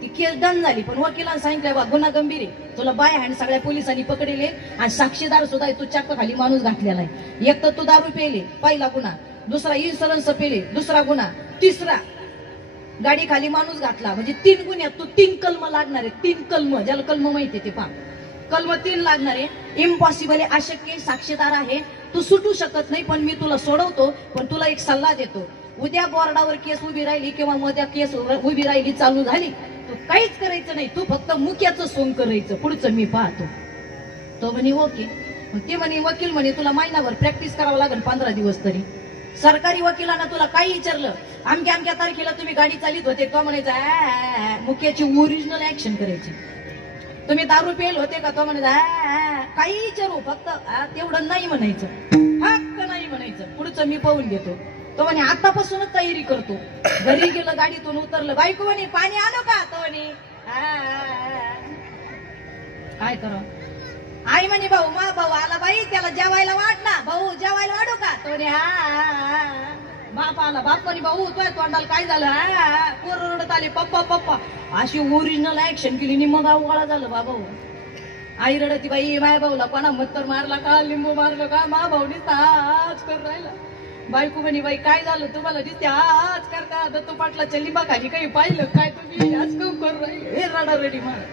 ती केस डन झाली. पण वकिलांनी सांगितलं बा गुन्हा गंभीर आहे, तुला बाय हँड सगळ्या पोलिसांनी पकडले, आणि साक्षीदार सुद्धा तू चक्क खाली माणूस घातलेला आहे. एक तर तू दारू पेले, पहिला गुन्हा. दुसरा इन्शुरन्स पेले, दुसरा गुन्हा. तिसरा गाडी खाली माणूस घातला, म्हणजे 3 गुन्ह्यात तू 3 कलम लागणार आहे. 3 कलम, ज्याला कलम माहिती ते पहा. कलम 3 लागणार आहे. इम्पॉसिबल आहे, अशक्य, साक्षीदार आहे, तू सुटू शकत नाही, पण मी तुला सोडवतो. पण तुला एक सल्ला देतो, उद्या बोर्डावर केस उभी राहिली किंवा उद्या केस उभी राहिली, चालू झाली, तू काहीच करायचं नाही, तू फक्त मुक्याचं सोंग करायचं, पुढचं मी पाहतो. तो म्हणे ओके. ते म्हणे वकील म्हणे तुला महिनाभर प्रॅक्टिस करावं लागेल, 15 दिवस तरी. सरकारी वकिलांना तुला काही विचारलं, अमक्या अमक्या तारखेला तुम्ही गाडी चालित होते, तो म्हणायचा मुक्याची ओरिजिनल ऍक्शन करायची. तुम्ही दारू पेल होते का? तो म्हणायचा काही विचारू, फक्त तेवढं नाही म्हणायचं, हक्क नाही म्हणायचं, पुढचं मी पाहून घेतो. तो म्हणे आतापासूनच तयारी करतो. घरी गेलं, गाडीतून उतरलं, बायको म्हणे पाणी आणू का? तो म्हणे काय करा आई म्हणे भाऊ मा भाऊ आला बाई त्याला जेवायला वाढ ना भाऊ जेवायला वाढू का तो म्हणे हा बाप आला बाप म्हणे भाऊ तुझ्या तोंडाला काय झालं हा पोर रडत आले पप्पा पप्पा अशी ओरिजिनल ऍक्शन केली नि मग अवघाळा झालं बाबा आई रडती बाई माया भाऊला कोणा मत्तर मारला का लिंबू मारलं का मा भाऊनी ताच कर राहिला बायको म्हणे बाई काय झालं तुम्हाला दिसते आज करता दत्तू पाटलाच्या लिंबाखाली काही पाहिलं काय तुम्ही आज कम करू राहिले हे रडा रडी महाराज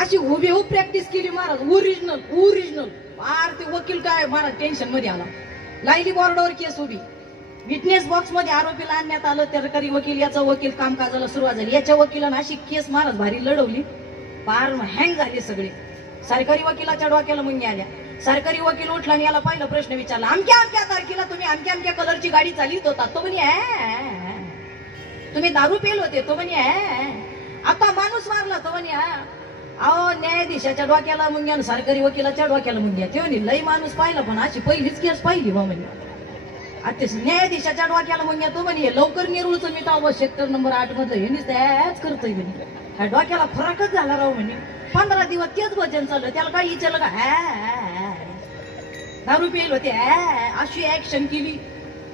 अशी उभी प्रॅक्टिस केली महाराज ओरिजिनल फार ते वकील काय महाराज टेन्शन मध्ये आला लाईली बॉर्डरवर केस उभी विटनेस बॉक्स मध्ये आरोपीला आणण्यात आलं सरकारी वकील याचा वकील कामकाजाला सुरुवात झाली याच्या वकिलानं अशी केस महाराज भारी लढवली फार हँग झाले सगळे सरकारी वकिलाच्या डोक्याला मुंग्या आल्या सरकारी वकील उठला आणि याला पहिला प्रश्न विचारला अमक्या तारखेला तुम्ही अमक्या कलरची गाडी चालवित होता तो म्हणे तुम्ही दारू पेल होते तो म्हणे आता माणूस मारला तो म्हणे अहो न्यायाधीशाच्या डोक्याला मुंग्या सरकारी वकिलाच्या डोक्याला मुंग्या ते म्हणे लई माणूस पाहिला पण अशी पहिलीच केस पाहिली बा म्हणे आता न्यायाधीशाच्या डोक्याला मुंग्या तो म्हणे लवकर नेरुळचं मिटावं सेक्टर नंबर 8 मधलं हे नुसतं करतोय म्हणे ह्या डोक्याला फरकच झाला राव म्हणे 15 दिवस तेच भजन चाललं त्याला काय विचारलं का दारू पेल होते अशी ऍक्शन केली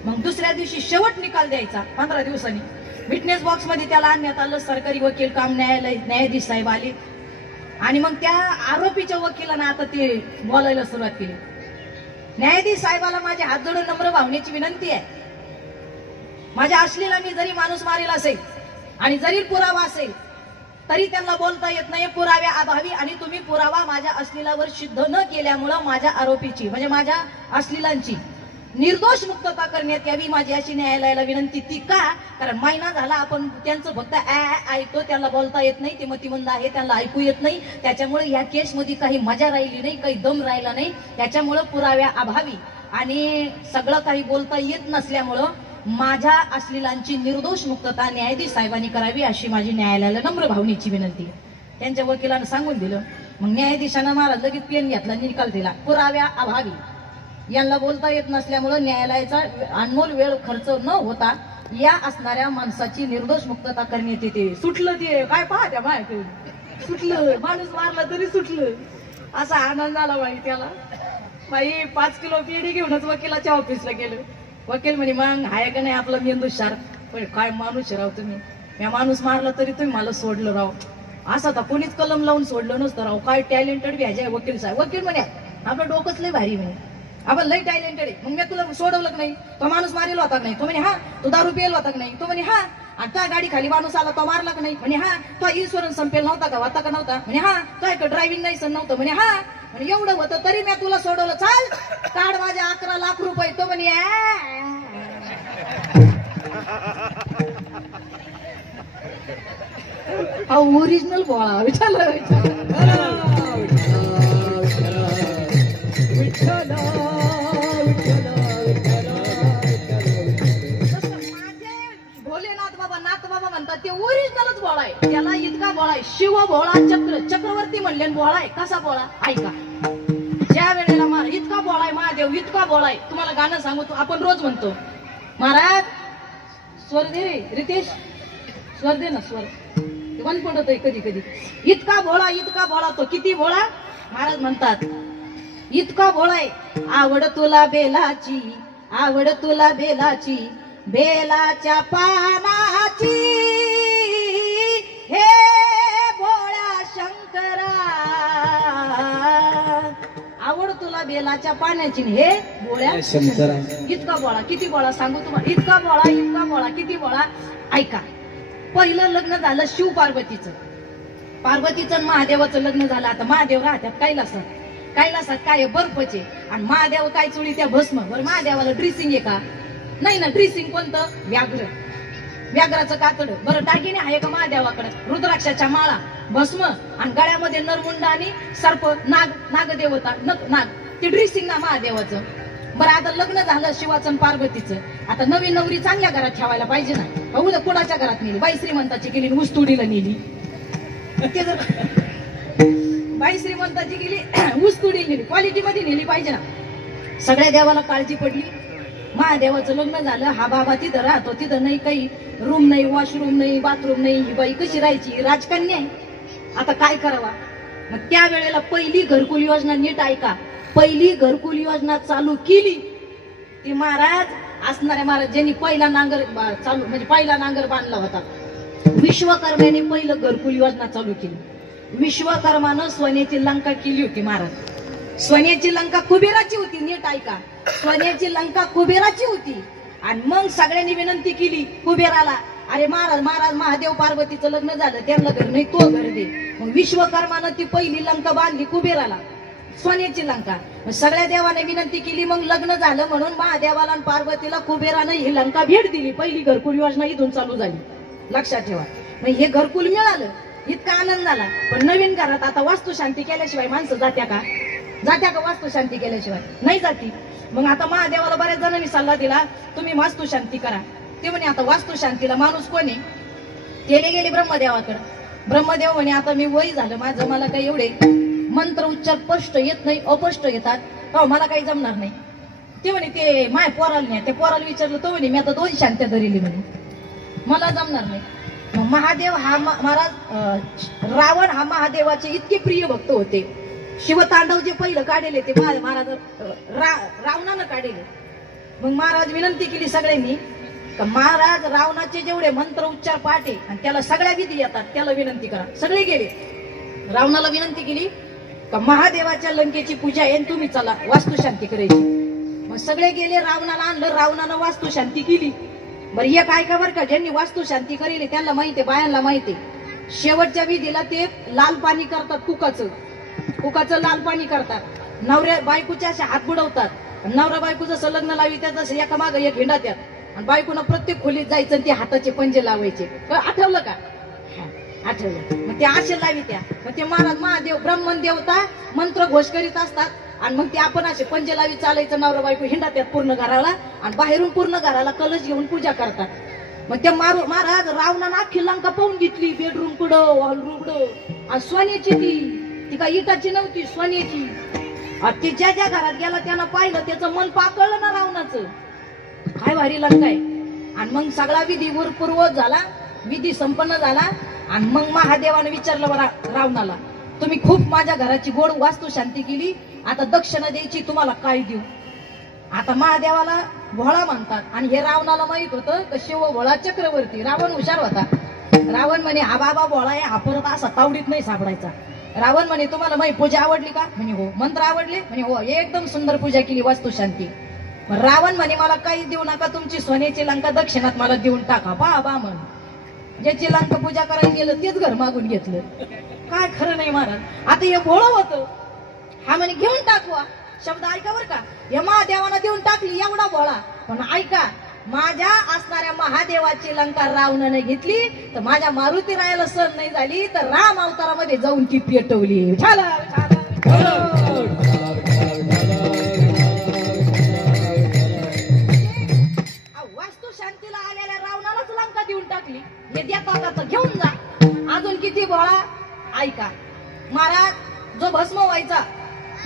मग दुसऱ्या दिवशी शेवट निकाल द्यायचा 15 दिवसांनी विटनेस बॉक्स मध्ये त्याला आणण्यात आलं सरकारी वकील काम न्यायाधीश साहेब आले आणि मग त्या आरोपीच्या वकिलांना आता ते बोलायला सुरुवात केली न्यायाधीश साहेबाला माझे हात जोडून नम्र भावनेची विनंती आहे माझ्या अश्लीलांनी जरी माणूस मारेल असेल आणि जरी पुरावा असेल तरी त्यांना बोलता येत नाही पुराव्या अभावी आणि तुम्ही पुरावा माझ्या अश्लीलावर सिद्ध न केल्यामुळं माझ्या आरोपीची म्हणजे माझ्या अश्लीलांची निर्दोष मुक्तता करण्यात यावी माझी अशी न्यायालयाला विनंती ती का कारण महिना झाला आपण त्यांचं फक्त ऐकतो त्याला बोलता येत नाही ते मतिमंद आहे त्यांना ऐकू येत नाही त्याच्यामुळे या केसमध्ये काही मजा राहिली नाही काही दम राहिला नाही त्याच्यामुळं पुराव्या अभावी आणि सगळं काही बोलता येत नसल्यामुळं माझ्या अश्लीलांची निर्दोष मुक्तता न्यायाधीश साहेबांनी करावी अशी माझी न्यायालयाला नम्र भावनेची विनंती त्यांच्या वकिलानं सांगून दिलं मग न्यायाधीशानं महाराज लगेच पेन घेतला निकाल दिला पुराव्या अभावी यांना बोलता येत नसल्यामुळे न्यायालयाचा अनमोल वेळ खर्च न होता या असणाऱ्या माणसाची निर्दोष मुक्तता करण्यात येते सुटलं ते काय पाहत्या बाय सुटलं माणूस मारला तरी सुटलं असा आनंद झाला बाई त्याला बाई 5 किलो पेढी घेऊनच वकिलाच्या ऑफिसला गेलं वकील म्हणे मग आहे का नाही आपला मेंदू शार्प पण काय माणूस राव तुम्ही या माणूस मारला तरी तुम्ही मला सोडलं राव असं तर कोणीच कलम लावून सोडलं नसतं राव काय टॅलेंटेड व्याज आहे वकील साहेब वकील म्हणे आपलं डोकंच लय भारी म्हणे आपण लई टॅलेंटेड आहे मग मी तुला सोडवलं नाही तो माणूस मारेल होता नाही तो म्हणे हा तो दारू पियेल होता नाही तो म्हणे हा आणि त्या गाडी खाली माणूस आला तो मारला का नाही म्हणे हा तो इन्शुरन्स संपेल नव्हता का होता का नव्हता म्हणे हा तो ड्रायव्हिंग लायसन नव्हतं म्हणे हा म्हणे एवढं होतं तरी मी तुला सोडवलं चाल काढ माझे 11 लाख रुपये तो म्हणे ओरिजिनल बोळा भोलेनाथ बाबा नाथ बाबा म्हणतात ते ओरिजिनलच बोळा आहे त्याला इतका बोळा आहे शिव भोळा चक्रवर्ती म्हणले बोळा आहे कसा बोळा ऐका ज्या वेळेला इतका बोळा आहे महादेव इतका बोळा आहे तुम्हाला गाणं सांगू आपण रोज म्हणतो महाराज स्वर दे रे रितेश स्वर दे ना स्वर वन पडत आहे कधी कधी इतका भोळा तो किती भोळा महाराज म्हणतात इतका भोळा आहे आवड तुला बेलाची बेलाच्या पानाची हे भोळ्या शंकरा आवड तुला बेलाच्या पाण्याची हे भोळ्या शंकरा इतका बोळा किती बोळा सांगू तुम्हाला इतका बोळा किती बोळा ऐका पहिलं लग्न झालं शिव पार्वतीचं महादेवाचं लग्न झालं आता महादेव राहतात कैलासात काय बर्फचे आणि महादेव काय चोळी त्या भस्म बरं महादेवाला ड्रेसिंग आहे का नाही ना ड्रेसिंग कोणतं व्याघ्राचं कातड बरं दागिने आहे का महादेवाकडे रुद्राक्षाच्या माळा भस्म आणि गळ्यामध्ये नरमुंड आणि सर्प नागदेवता नाग ते ड्रेसिंग ना महादेवाचं बरं आता लग्न झालं शिवाचं पार्वतीचं आता नवीन नवरी चांगल्या घरात ठेवायला पाहिजे ना उद्या कुणाच्या घरात नेली बाई श्रीमंताची गेली ऊसतोडीला नेली ते जर बाई श्रीमंताची गेली ऊसतोडी नेली क्वालिटी मध्ये नेली पाहिजे ना सगळ्या देवाला काळजी पडली महादेवाचं लग्न झालं हा बाबा तिथं राहतो तिथं नाही काही रूम नाही वॉशरूम नाही बाथरूम नाही ही बाई कशी राहायची राजकन्या आहे आता काय करावा? मग त्यावेळेला पहिली घरकुल योजना, नीट ऐका, पहिली घरकुल योजना चालू केली ती महाराज असणाऱ्या महाराज ज्यांनी पहिला नांगर चालू म्हणजे पहिला नांगर बांधला होता, विश्वकर्म्याने पहिलं घरकुल योजना चालू केली. विश्वकर्मानं सोन्याची लंका केली होती महाराज. सोन्याची लंका कुबेराची होती, नीट ऐका, सोन्याची लंका कुबेराची होती. आणि मग सगळ्यांनी विनंती केली कुबेराला, अरे महाराज महाराज महादेव पार्वतीचं लग्न झालं, त्यांना घर नाही, तो घर दे. मग विश्वकर्मानं ती पहिली लंका बांधली कुबेराला, सोन्याची लंका. मग सगळ्या देवाने विनंती केली, मग लग्न झालं म्हणून महादेवाला आणि पार्वतीला कुबेरानं ही लंका भेट दिली. पहिली घरकुल योजना इथून चालू झाली, लक्षात ठेवा. मग हे घरकुल मिळालं, इतका आनंद झाला. पण नवीन घरात आता वास्तुशांती केल्याशिवाय माणसं जात्या का? जात्या का वास्तुशांती केल्याशिवाय? नाही जाती. मग आता महादेवाला बऱ्याच जणांनी सल्ला दिला, तुम्ही वास्तुशांती करा. ते म्हणे आता वास्तुशांतीला माणूस कोणी? ते गेले ब्रह्मदेवाकडे. ब्रह्मदेव म्हणे आता मी वय झालं माझं, मला काही एवढे मंत्र उच्चार स्पष्ट येत नाही, अपष्ट येतात, हो मला काही जमणार नाही. ते म्हणे ते माय पोराला नाही. ते पोराला विचारलं, तो म्हणे मी आता 2 शांत्या धरली म्हणे, मला जमणार नाही. मग महादेव हा महाराज रावण हा महादेवाचे इतके प्रिय भक्त होते. शिवतांडव जे पहिलं काढले ते महाराज रावणानं काढले. मग महाराज विनंती केली सगळ्यांनी, महाराज रावणाचे जेवढे मंत्र उच्चार पाठ आहे आणि त्याला सगळ्या विधी येतात, त्याला विनंती करा. सगळे गेले. रावणाला विनंती केली का महादेवाच्या लंकेची पूजा आहे, तुम्ही चला वास्तुशांती करायची. मग सगळे गेले, रावणाला आणलं, रावणानं वास्तुशांती केली. बरं एक ऐका बरं का, ज्यांनी वास्तुशांती करेली त्यांना माहिती, बायांना माहिती, शेवटच्या विधीला ते लाल पाणी करतात, कुकाचं लाल पाणी करतात. नवऱ्या बायकोच्या असे हात बुडवतात. नवरा बायको जसं लग्न लावी तसं एका मागं एक हिंडा त्यात, आणि बायकोनं प्रत्येक खोलीत जायचं आणि ते हाताचे पंजे लावायचे. आठवलं का? आठवलं. मग ते असे लावी त्या. मग ते महाराज महादेव ब्रह्मन देवता मंत्र घोष करीत असतात, आणि मग ते आपण असे पंजे लावी चालायचं, नवरा बायको हिंडा त्यात पूर्ण घराला, आणि बाहेरून पूर्ण घराला कलश घेऊन पूजा करतात. मग ते महाराज रावणानं अख्खी लंका पाहून घेतली, बेडरूम कुठं, हॉलरूम कुठं, आणि सोन्याची ती काय इटाची नव्हती, सोन्याची. ते ज्या ज्या घरात गेला त्यांना पाहिलं, त्याचं मन पाकळलं ना रावणाचं, काय भारी लंका आहे. आणि मग सगळा विधी पूर्वत झाला, विधी संपन्न झाला. आणि मग महादेवाने विचारलं बरं रावणाला, तुम्ही खूप माझ्या घराची गोड वास्तुशांती केली, आता दक्षिणा द्यायची, तुम्हाला काय देऊ? आता महादेवाला भोळा म्हणतात, आणि हे रावणाला माहित होतं की शिव भोळा चक्रवर्ती. रावण हुशार होता. रावण म्हणे हा बाबा भोळा आहे, हा परत असा तावडीत नाही सापडायचा. रावण म्हणे तुम्हाला माझी पूजा आवडली का? म्हणे हो. मंत्र आवडले? म्हणे हो. एकदम सुंदर पूजा केली, वास्तुशांती. रावण म्हणे मला काही देऊ नका, तुमची सोन्याची लंका दक्षिणात मला देऊन टाका. बाबा म्हण, ज्याची लंका पूजा करायला गेलं तेच घर मागून घेतलं. काय खरं नाही महाराज. आता हे भोळं होतं, हा म्हणे घेऊन टाकवा. शब्द ऐका बर का, या महादेवानं देऊन टाकली एवढा भोळा. पण ऐका, माझ्या असणाऱ्या महादेवाची लंका रावणाने घेतली, तर माझ्या मारुती रायाला सण नाही झाली, तर राम अवतारामध्ये जाऊन ती पेटवली. झाला वास्तुशांतीला आलेल्या रावणालाच लंका देऊन टाकली. हे देता तर घेऊन जा. अजून किती भोळा. ऐका, महाराज जो भस्म व्हायचा,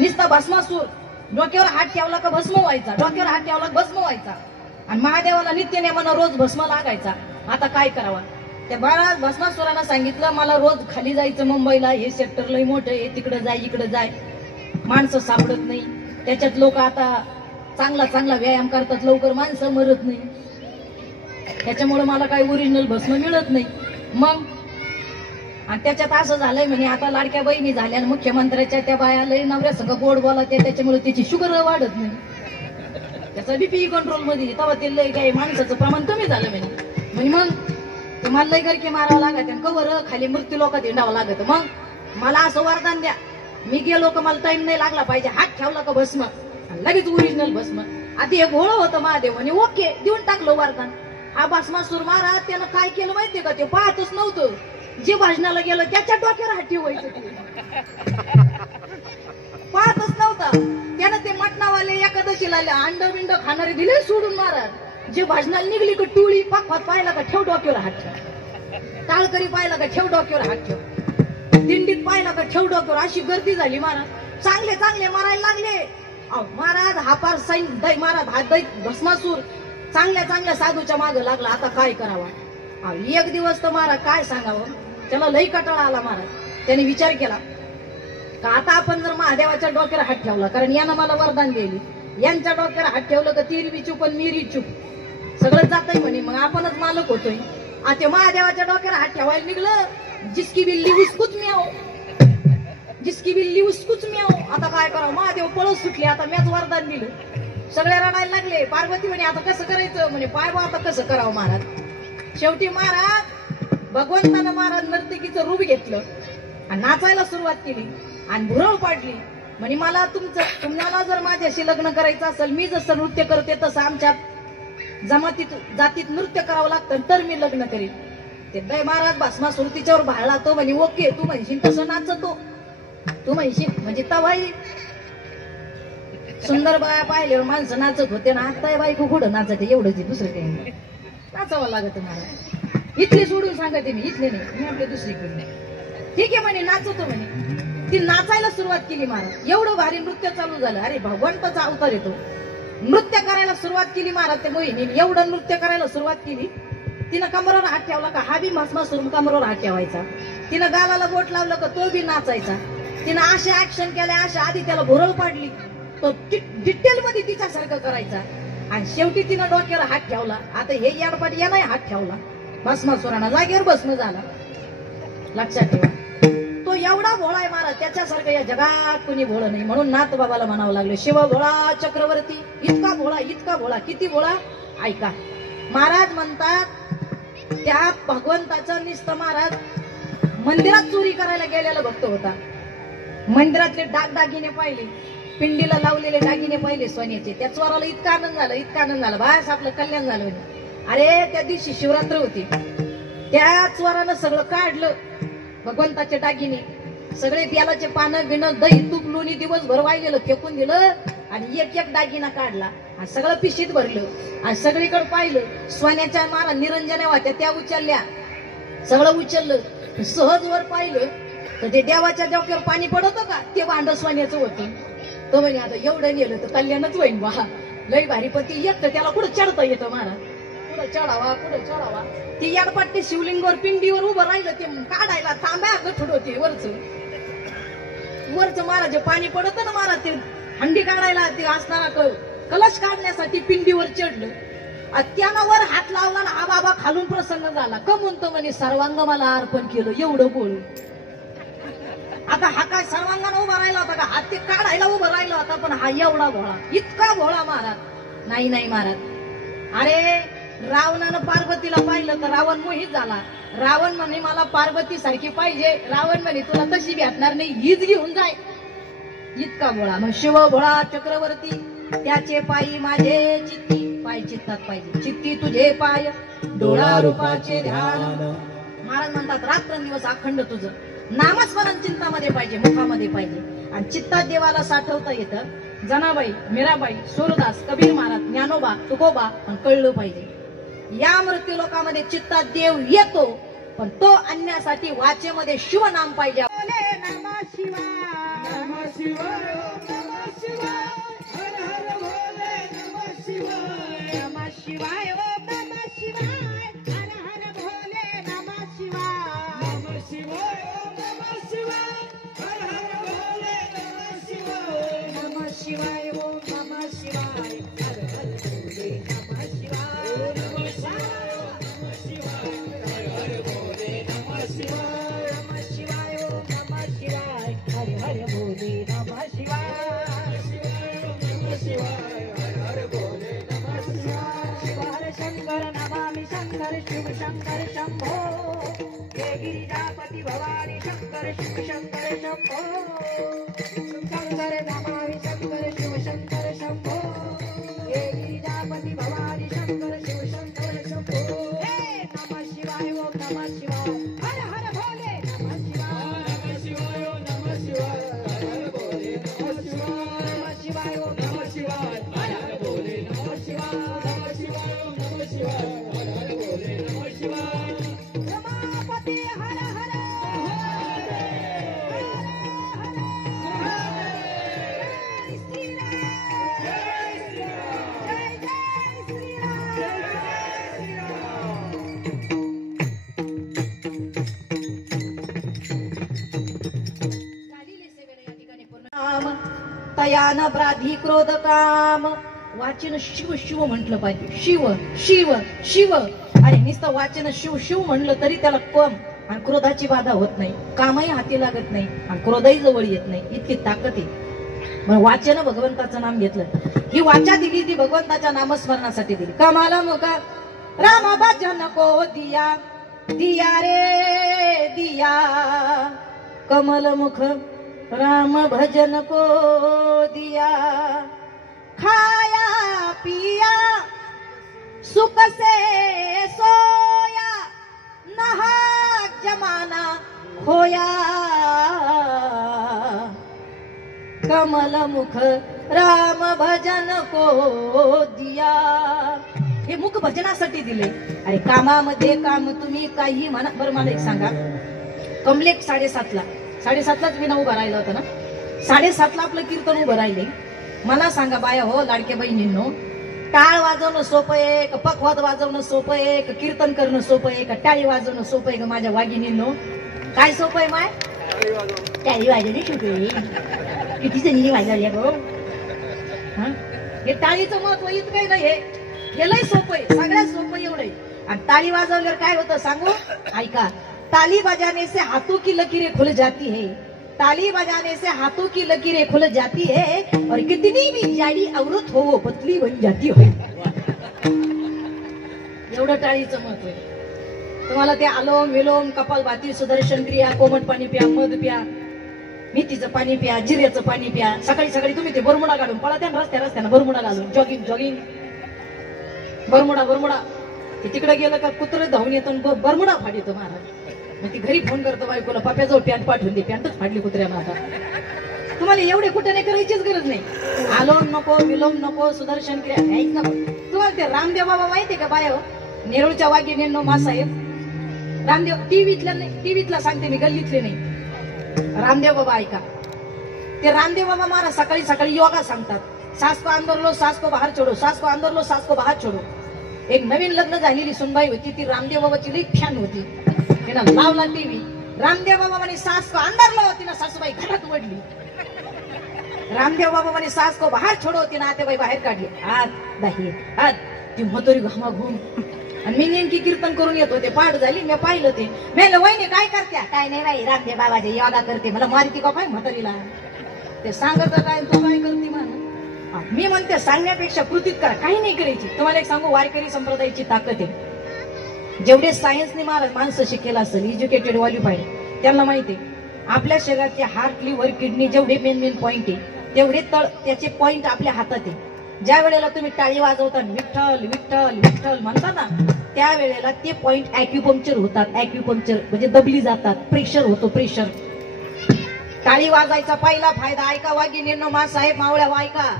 नुसता भस्मासूर, डोक्यावर हात ठेवला का भस्म व्हायचा, डोक्यावर हात ठेवला भस्म व्हायचा. आणि महादेवाला नित्य नेमानं रोज भस्म लागायचा. आता काय करावा? त्या बाळा भस्मासुरानं सांगितलं, मला रोज खाली जायचं मुंबईला, हे सेक्टर लय मोठं आहे, तिकडे जाय इकडे जाय, माणसं सापडत नाही. त्याच्यात लोक आता चांगला चांगला व्यायाम करतात, लवकर माणसं मरत नाही, त्याच्यामुळे मला काही ओरिजिनल भस्म मिळत नाही. मग आणि त्याच्यात असं झालंय म्हणे, आता लाडक्या बहिणी झाल्या, मुख्यमंत्र्याच्या त्या बाया लय नवऱ्या संग गोड बोलत, त्याच्यामुळे त्याची शुगर वाढत नाही, त्याचा बीपी कंट्रोल मध्ये. तेव्हा ते लय काही माणसाचं प्रमाण कमी झालं म्हणे. मग तुम्हाला लय गरके मारावं लागत, कवर खाली मृत्यू लोकात हिंडावं लागत. मग मला असं वरदान द्या, मी गेलो का मला टाइम नाही लागला पाहिजे, हात ठेवला का भस्म लगेच ओरिजिनल भस्म. आधी हे भोळं होतं महादेव म्हणे, ओके देऊन टाकलं वरदान. हा भस्मासूर महाराज त्यानं काय केलं माहितीये का, ते पाहतच नव्हतं. जे भाजनाला गेलं त्याच्या डोक्यावर हात ठेवायचं, पाहतच नव्हता. त्यानं ते मटणावाले एकादशीला अंड बिंड खाणारे दिले सोडून महाराज. जे भाजनाला निघली का टोळी पाकवात पाहिला का ठेव डोक्यावर हात ठेव, टाळकरी पाहिला का ठेव डोक्यावर हात ठेव, दिंडीत पाहिला का ठेव डोक्यावर. अशी गर्दी झाली महाराज. चांगले चांगले मारायला लागले महाराज. हा पार सैन दै महाराज, हा दै भस्मासूर चांगल्या चांगल्या साधूच्या मागे लागला. आता काय करावा? एक दिवस तर महाराज काय सांगावं, त्याला लई कटाळा आला महाराज. त्याने विचार केला का आता आपण जर महादेवाच्या डोक्यावर हात ठेवला, कारण यानं मला वरदान दिली, यांच्या डोक्यावर हात ठेवलं तर तीर बी चूप आणि मीरी चूप, सगळं जातंय म्हणे, मग आपणच मालक होतोय. आता महादेवाच्या डोक्यावर हात ठेवायला निघलं, जिसकी बिल्ली उसकुच म्याव, जिसकी बिल्ली उसकुच म्याव. आता काय करावं, महादेव पळत सुटले, आता मॅच वरदान दिलं. सगळे रडायला लागले. पार्वती म्हणे आता कसं करायचं, म्हणे पाय बा आता कसं करावं महाराज. शेवटी महाराज भगवंतानं महाराज नर्तकीचं रूप घेतलं आणि नाचायला सुरुवात केली आणि भुरळ पाडली. म्हणे मला तुम्हाला जर माझ्याशी लग्न करायचं असेल, मी जसं नृत्य करते तसं आमच्या जमातीत जातीत नृत्य करावं लागतं तर मी लग्न करीन. ते दय महाराज भस्मासूर तिच्यावर भाळला. तो म्हणे ओके, तू म्हणशील तसं नाचतो, तू म्हणशील म्हणजे तवाई सुंदर बाया पाहिल्यावर माणसं नाचत होते ना, आता बायको कुठं नाचते, एवढंच दुसरं काही नाही. नाचावं लागत महाराज. इथले सोडून सांगते मी, इथले नाही, मी आपल्या दुसरीकडे नाही. ठीक आहे म्हणे, नाचतो म्हणे. ती नाचायला सुरुवात केली महाराज. एवढं भारी नृत्य चालू झालं. अरे भगवंताचा अवतार येतो. नृत्य करायला सुरुवात केली महाराज. ते मोहिनी एवढं नृत्य करायला सुरुवात केली. तिनं कमरावर हात ठेवला का हा बी भस्मासूर कमरावर हात ठेवायचा. तिनं गालाला बोट लावलं का तो बी नाचायचा. तिनं अशा ऍक्शन केल्या, अशा आधी त्याला भुरळ पाडली, तो डिटेल मध्ये तिच्यासारखं करायचा. आणि शेवटी तिनं डोक्यावर हात ठेवला. आता हे याडपाट या नाही हात ठेवला, भस्मासुराना जागेवर भस्म झाला. लक्षात ठेवा, तो एवढा भोळा आहे महाराज, त्याच्यासारखं या जगात कुणी भोळं नाही. म्हणून नाथ बाबाला म्हणावं लागलं, शिव भोळा चक्रवर्ती, इतका भोळा, इतका भोळा. किती भोळा ऐका. महाराज म्हणतात त्या भगवंताचं निस्तं महाराज मंदिरात चोरी करायला गेलेला भक्त होता. मंदिरातले दागदागिने पाहिले, पिंडीला लावलेले दागिने पाहिले सोन्याचे. त्या चोराला इतका आनंद झाला, इतका आनंद झाला, बास आपलं कल्याण झालं. अरे त्या दिवशी शिवरात्र होती. त्या चोरानं सगळं काढलं, भगवंताचे दागिने सगळे, तेलाचे पानं बिनं दही तूप लोणी दिवसभर वाहिलेलं फेकून दिलं आणि एक एक दागिना काढला आणि सगळं पिशीत भरलं आणि सगळीकडे पाहिलं. सोन्याच्या मारा निरंजने होत्या त्या उचलल्या, सगळं उचललं. सहज वर पाहिलं तर ते देवाच्या डोक्यावर पाणी पडतं का, ते भांड सोन्याचं होतं. तो म्हणे आता एवढं नेलं तर कल्याणच होईन बा, लई भारी. पण ती एकटं त्याला कुठं चढता येतं महाराज, कुठं चढावा कुठं चढावा. ती याडपाट ते शिवलिंगावर पिंडीवर उभं राहिलं, ते काढायला थांब्या गठुड होती. वरचं महाराज पाणी पडत ना महाराज, ते हंडी काढायला ते असणारा कलश काढण्यासाठी पिंडीवर चढलं. त्यानं वर हात लावला ना, हा बाबा खालून प्रसन्न झाला. का म्हणतो म्हणे सर्वांग मला अर्पण केलं, एवढं बोलू. आता हा काय सर्वांगानं उभा राहिला होता का, हात ते काढायला उभं राहिला होता. पण हा एवढा भोळा, इतका भोळा महाराज. नाही नाही महाराज. अरे रावणानं पार्वतीला पाहिलं तर रावण मोहित झाला. रावण म्हणे मला पार्वती सारखी पाहिजे. रावण म्हणे तुला तशी भेटणार नाही, हीच घेऊन जाय. इतका भोळा. मग शिव भोळा चक्रवर्ती, त्याचे पायी माझे चित्ती, पाय चित्तात पाहिजे, चित्ती तुझे पाय डोळा रूपाचे ध्यान. महाराज म्हणतात रात्रंदिवस अखंड तुझं नामस्मरण चिंतामध्ये पाहिजे, मुखामध्ये पाहिजे. आणि चित्तात देवाला साठवता येतं. जनाबाई, मीराबाई, सूरदास, कबीर महाराज, ज्ञानोबा, तुकोबा, पण कळलं पाहिजे. या मृत्यू लोकांमध्ये चित्तात देव येतो, पण तो आणण्यासाठी वाचेमध्ये शिव नाम पाहिजे. नमः शिवाय, नमः शिवाय, नमः शिवाय, हर हर भोले नमः शिवाय, नमः शिवाय, नमः शिवाय, हर हर भोले नमः शिवाय, नमः शिवाय, नमः शिवाय, हर हर भोले नमः शिवाय, नमः शिवाय, नमः शिवाय, हर हर भोले नमः शिवाय, नमः शिवाय, नमः शिवाय, हर हर भोले नमः शिवाय, नमः शिवाय, नमः शिवाय, हर हर भोले नमः शिवाय, नमः शिवाय, हर हर भोले नमः शिवाय. शिवाय शंकर नमामि शंकर शिव शंकर शंभो, हे गिरिजापति भवानी शंकर शिव शंकर शंभो. शंकर नमामि शंकर शिव शंकर शंभो, हे गिरिजापति भवानी शंकर शिव शंकर शंभो. हे नमः शिवाय, ओम नमः शिवाय, हर हर भोले नमः शिवाय, नमः शिवाय, ओम नमः शिवाय, हर हर भोले नमः शिवाय, नमः शिवाय, ओम नमः शिवाय, हर हर भोले नमः शिवाय, नमः शिवाय, ओम नमः शिवाय, हर हर भोले नमः शिवाय. रमापति हर हर भयान ब्राधी क्रोध काम. वाचन शिव शिव म्हटलं पाहिजे. शिव शिव शिव. आणि नुसतं वाचन शिव शिव म्हणलं तरी त्याला कम आणि क्रोधाची बाधा होत नाही, कामही हाती लागत नाही आणि क्रोधही जवळ येत नाही, इतकी ताकद आहे. मग वाचन भगवंताचं नाम घेतलं. ही वाचा दिली ती भगवंताच्या नामस्मरणासाठी दिली. कमाला मुका राम भजन को दिया दिया रे दिया. कमल मुख राम भजन को दिया. खाया पिया सुख से सोया नहा जमाना खोया. कमल मुख राम भजन को दिया. हे मुख भजनासाठी दिले. अरे कामामध्ये काम तुम्ही काही म्हणा. बरं मला एक सांगा, कमलेट 7:30लाच विना उभा राहिला होता ना. 7:30ला आपलं कीर्तन उभं राहिले. मला सांगा बाया हो, लाडके बहिणींनो, टाळ वाजवणं सोपं आहे का पखवाद वाजवणं सोपं आहे का कीर्तन करणं सोपं आहे का टाळी वाजवणं सोपं आहे का माझ्या वाघिणींनो? काय सोपं आहे माय? टाळी वाजवणे सोपे. किती जणी वाजवल्या गो. हे टाळीचं महत्व इतकं नाही. हे लय सोपं आहे, सगळ्यात सोपं एवढं आहे. आणि टाळी वाजवल्यावर काय होतं सांगू? ऐका. ताली बजाने से हाथों की लकीरें खुल जाती है. ताली बजाने से हाथों की लकीरें खुल जाती है और कितनी भी जाडी औरत हो वो पतली बन जाती है. एवढं टाळीचं महत्व आहे. तुम्हाला ते आलोम विलोम कपालभाती सुदर्शन क्रिया, कोमट पाणी प्या, मध प्या, मेथीचं पाणी प्या, जिऱ्याचं पाणी प्या. सकाळी सकाळी तुम्ही ते बरमुडा काढून पळा त्या रस्त्यानं बरमुडा घालून जॉगिंग बरमुडा. तिकडे गेलं का कुत्र धावून येतो बरमुडा फाड येतो महाराज. मग ती घरी फोन करतो बायकोला, पाप्याजवळ पॅन्ट पाठवून दे. पॅन्टच फाडली कुत्र्यानं. आता तुम्हाला एवढे कुठे नाही करायचीच गरज नाही. आलोम नको विलोम नको सुदर्शन क्रिया काहीच नको. तुम्हाला ते रामदेव बाबा माहितीये का बाया? नेरूळच्या वाघिणींनो मासाहेब रामदेव टीव्हीतला सांगते मी, गल्लीतले नाही. रामदेव बाबा ऐका. ते रामदेव बाबा महाराज सकाळी सकाळी योगा सांगतात. सास को अंदर लो सास को बाहेर छोडो, सास को अंदर लो सास को बाहेर छोडो. एक नवीन लग्न झालेली सुनबाई होती, ती रामदेव बाबाची लई फॅन होती. तिनं लावला टीव्ही. रामदेव बाबा म्हणे सास को अंदर लो, तिनं सासूबाई घरात वडली. रामदेव बाबा म्हणे सास को बाहेर छोडो, तिनं आतेबाई बाहेर काढली. आत बाहेर आत. ती म्हातारी घामाघूम. आणि मी नेमकी कीर्तन करून येत होते, पाठ झाली. मी पाहिलं ते. मेलं वहिनी काय करत्या? काय नाही बाई, रामदेव बाबाचे योगा करते. मला मारती का काय म्हातारीला? ते सांगत काय तू काय करते म्हणून. मी म्हणते सांगण्यापेक्षा कृतीत करा. काही नाही करायची. तुम्हाला एक सांगू, वारकरी संप्रदायाची ताकद आहे. जेवढे सायन्सने माणसं शिकेल असेल, एज्युकेटेड क्वालिफाईड, त्यांना माहिती आहे आपल्या शरीराचे हार्ट लिव्हर किडनी जेवढे मेन पॉइंट आहे तेवढे तळ त्याचे पॉइंट आपल्या हातात आहे. ज्या वेळेला तुम्ही टाळी वाजवता विठ्ठल विठ्ठल विठ्ठल म्हणता ना, त्यावेळेला ते पॉइंट ऍक्युपंक्चर होतात. ऍक्युपंक्चर म्हणजे दबली जातात, प्रेशर होतो, प्रेशर. टाळी वाजायचा पहिला फायदा ऐका वाघिणींनो, मासाहेब मावळ्या ऐका.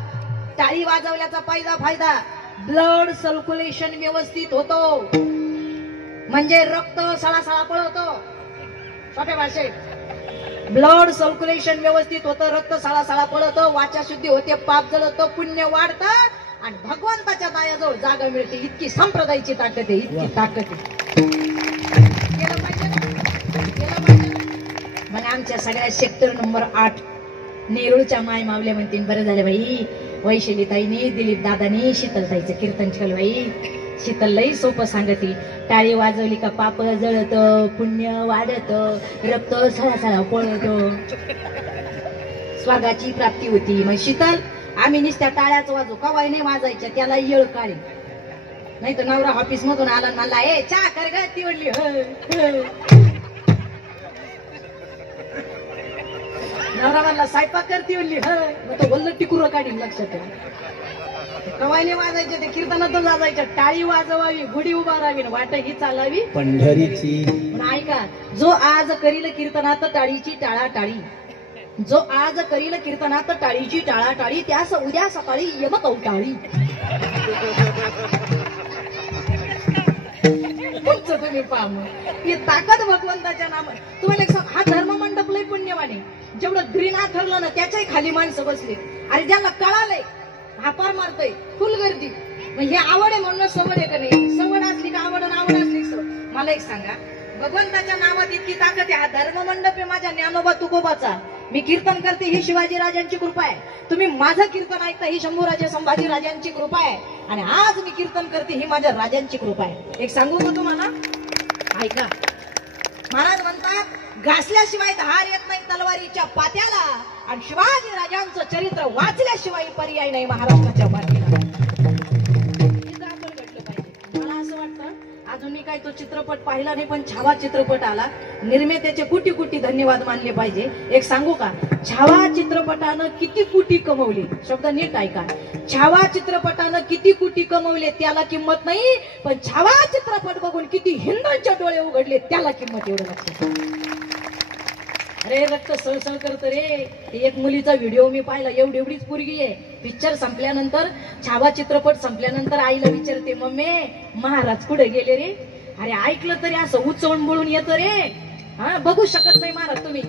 टाळी वाजवल्याचा पहिला फायदा, ब्लड सर्क्युलेशन व्यवस्थित होतो. म्हणजे रक्त सळासळा पळवतो. सोप्या भाषेत ब्लड सर्क्युलेशन व्यवस्थित होतं, रक्त सळासळा पळवतो, वाचा शुद्धी होते, पाप जळतो, पुण्य वाढतं आणि भगवंताच्या दायाजवळ जागा मिळते. इतकी संप्रदायाची ताकद आहे, इतकी ताकद आहे. केलं पाहिजे ना? म्हणजे आमच्या सगळ्या सेक्टर नंबर 8 नेरूळच्या माय मावल्या म्हणतील, बरं झालं बाई वैशिलीताईनी, दिलीप दादानी, शीतलताईचं कीर्तन ठेवलं बाई. शीतल लई सोपं सांगते. टाळी वाजवली का पाप जळत, पुण्य वाढत, रक्त सळासळा पळतो, स्वर्गाची प्राप्ती होती. मग शीतल आम्ही नुसत्या टाळ्याच वाजू कवाय नाही वाजायच्या, त्याला येळ काढे. नाही तर नवरा ऑफिस मधून आला मला, ए चहा कर ग, ती म्हणली नवरा म्हणला स्वयंपाक करती म्हणली मग तो वल्ल टिकुर काढीन. लक्षात ठेवा, कवायने वाजायचे ते कीर्तनातच वाजायच्या. टाळी वाजवावी, गुढी उभारावी, वाट ही चालावी पंढरीची. पण ऐका, जो आज करील कीर्तनात टाळीची टाळाटाळी, जो आज करील कीर्तनात टाळीची टाळाटाळी, त्यास उद्या सकाळी यमकवटाळी. तुमचं तुम्ही पाम ही ताकद भगवंताच्या नामात. तुम्हाला एक सांग, हा धर्ममंडप लय पुण्यवाने. जेवढं ग्रीना ठरलं ना त्याच्याही खाली माणसं बसली. अरे ज्यांना कळालंय हापार मारतोय, फुल गर्दी. मग हे आवड आहे म्हणून सवड आहे का नाही? सवड असली का आवड, आवड असली सवड. मला एक सांगा, भगवंताच्या नावात इतकी ताकद आहे. हा धर्ममंडप आहे माझ्या ज्ञानोबा तुकोबाचा. मी कीर्तन करते ही शिवाजी राजांची कृपा आहे, तुम्ही माझं कीर्तन ऐकता ही शंभूराजे संभाजी राजांची कृपा आहे, आणि आज मी कीर्तन करते ही माझ्या राजांची कृपा आहे. एक सांगू का तुम्हाला, ऐका. महाराज म्हणतात घासल्याशिवाय धार येत नाही तलवारीच्या पात्याला, आणि शिवाजी राजांचं चरित्र वाचल्याशिवाय पर्याय नाही महाराष्ट्राच्या मातीला. इथं आपण घडलं पाहिजे. मला असं वाटतं अजून मी काय तो चित्रपट पाहिला नाही, पण छावा चित्रपट आला, निर्मात्याचे कोटी कोटी धन्यवाद मानले पाहिजे. एक सांगू का, छावा चित्रपटानं किती कोटी कमवले, शब्द नीट ऐका. छावा चित्रपटानं किती कोटी कमवले त्याला किंमत नाही, पण छावा चित्रपट बघून किती हिंदूंचे डोळे उघडले त्याला किंमत, एवढं लक्षात. अरे रक्त सळसळ करत रे. एक मुलीचा व्हिडिओ मी पाहिला, एवढीच पोरगी आहे. पिक्चर संपल्यानंतर, छावा चित्रपट संपल्यानंतर आईला विचारते, मम्मी महाराज कुठे गेले रे? अरे ऐकलं तरी असं उचवून बोलून येतं रे. हा, बघू शकत नाही महाराज तुम्ही.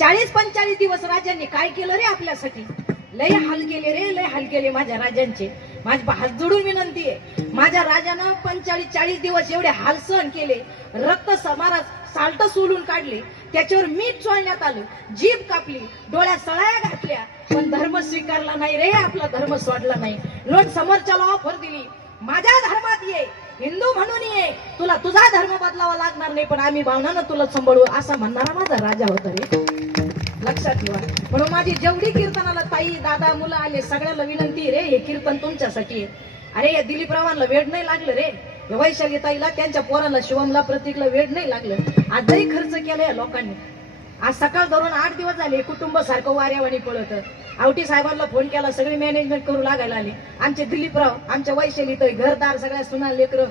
40-45 दिवस राजांनी काय केलं रे आपल्यासाठी? लय हाल केले रे, लय हाल केले माझ्या राजांचे. माझ्या हात जोडून विनंती आहे, माझ्या राजानं 45-40 दिवस एवढे हाल सहन केले, रक्त महाराज साल्ट सोलून काढले, त्याच्यावर मीठ चोळण्यात आलं, जीभ कापली, डोळ्यात सळाया घातल्या, पण धर्म स्वीकारला नाही रे, आपला धर्म सोडला नाही. लोक समोरच्याला ऑफर दिली, माझ्या धर्मात ये, हिंदू म्हणून ये, तुला तुझा धर्म बदलावा लागणार नाही, पण आम्ही भावनानं तुला सांभाळू, असा म्हणणारा माझा राजा होता रे. लक्षात ठेवा. म्हणून माझी जेवढी कीर्तनाला ताई दादा मुलं आले सगळ्याला विनंती रे, हे कीर्तन तुमच्यासाठी आहे. अरे या दिलीपरावांना वेळ नाही लागलं रे, वैशाली ताईला, त्यांच्या पोराला शिवमला प्रतीकला वेळ नाही लागलं. आजही खर्च केलाय लोकांनी. आज सकाळ धरून 8 दिवस झाले कुटुंब सारखं वाऱ्यावाणी पळत. आवटी साहेबांना फोन केला, सगळी मॅनेजमेंट करू लागायला आले. आमचे दिलीपराव, आमच्या वैशाली ताई, घरदार सगळ्या सुना लेकर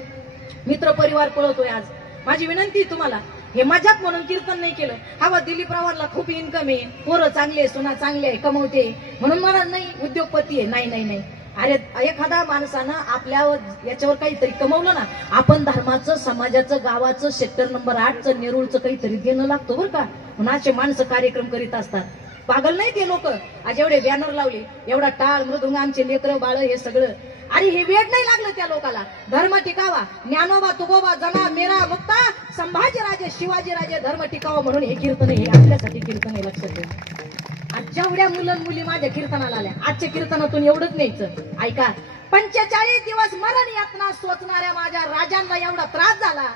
मित्र परिवार पळतोय. आज माझी विनंती तुम्हाला, हे मजाक म्हणून कीर्तन नाही केलं. हवा दिलीपरावांना खूप इन्कम आहे, पोरं चांगले, सुना चांगले आहे, कमवते म्हणून मला नाही उद्योगपती आहे, नाही नाही नाही. अरे एखादा माणसानं आपल्या याच्यावर काहीतरी कमवलं ना, आपण धर्माचं, समाजाचं, गावाचं, सेक्टर नंबर 8चं, नेरूळचं काहीतरी देणं लागतो बरं का. म्हणून असे माणसं कार्यक्रम करीत असतात. पागल नाही ते लोक. आज एवढे बॅनर लावले, एवढा टाळ मृदुंग, आमचे लेकरं बाळ, हे सगळं. अरे हे वेळ नाही लागलं त्या लोकाला. धर्म टिकावा, ज्ञानोबा तुकोबा जना मेरा मुक्ता, संभाजीराजे शिवाजीराजे धर्म टिकावा म्हणून हे कीर्तन, हे आपल्यासाठी कीर्तन आहे. लक्षात ठेवा. आज जेवढ्या मुली माझ्या कीर्तनाला आल्या, आजच्या कीर्तनातून एवढंच न्यायचं. ऐका, 45 दिवस मरण यातना सोचणाऱ्या माझ्या राजांना एवढा त्रास झाला,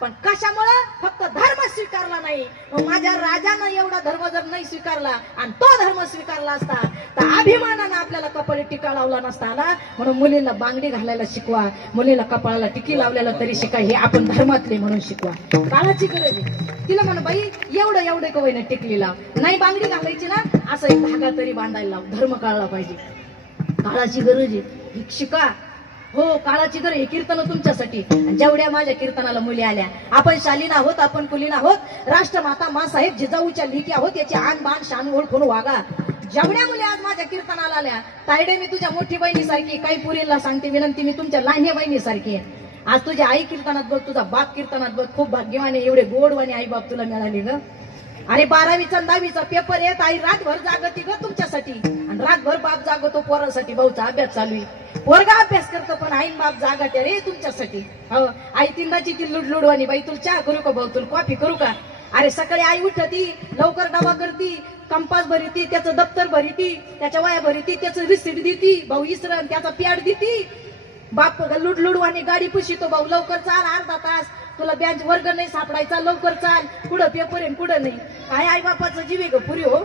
पण कशामुळं? फक्त धर्म स्वीकारला नाही. माझ्या राजानं एवढा धर्म जर नाही स्वीकारला आणि तो धर्म स्वीकारला असता तर अभिमानानं आपल्याला कपाळी टिका लावला नसता आला. म्हणून मुलींना बांगडी घालायला शिकवा, मुलीला कपाळाला टिकी लावलेला तरी शिका, हे आपण धर्मातले म्हणून शिकवा. काळाची गरज आहे. तिला म्हण बाई एवढं कवयनं टिकली लाव, नाही बांगडी घालायची ना, असं एक धागा तरी बांधायला लाव. धर्म कळला पाहिजे, काळाची गरज आहे. शिका. हो, काळाची गरज. हे कीर्तन तुमच्यासाठी. जेवढ्या माझ्या कीर्तनाला मुली आल्या, आपण शालीन आहोत, आपण कुलीन आहोत, राष्ट्रमाता मासाहेब जिजाऊच्या लिखी आहोत, याची आन बाण शान ओळखून वागा. जेवढ्या मुली आज माझ्या कीर्तनाला आल्या, तायडे मी तुझ्या मोठी बहिणीसारखी, काही पुरीला सांगते विनंती, मी तुमच्या लहान्या बहिणीसारखी आहे. आज तुझी आई कीर्तनात बघ, तुझा बाप कीर्तनात बघ, खूप भाग्यवान आहे, एवढे गोडवाने आई बाप तुला मिळाले ग. अरे 12वीचा 10वीचा पेपर येत, आई रातभर जागती ग तुमच्यासाठी, आणि रातभर बाप जागतो पोरासाठी. भाऊचा अभ्यास चालू आहे, पोरगा अभ्यास करतो, पण आई बाप जागते रे तुमच्यासाठी. हो, आई तिंदाची ती लुडलुडवानी, बाई तुला चहा करू का, भाऊ तुला कॉफी करू का. अरे सकाळी आई उठती, लवकर डबा करती, कंपास भरीती, त्याचं दप्तर भरीती, त्याच्या वया भरीती, त्याचं रिसीट देती, भाऊ इसरण त्याचा प्याड देती. बाप लुडलुडवानी गाडी पुशितो, भाऊ लवकर चाल, अर्धा तास तुला बँच वर्ग नाही सापडायचा, लवकर चाल, कुठं पेपर आहे कुठं नाही. काय आई बापाचं जीव आहे ग पुरी. हो,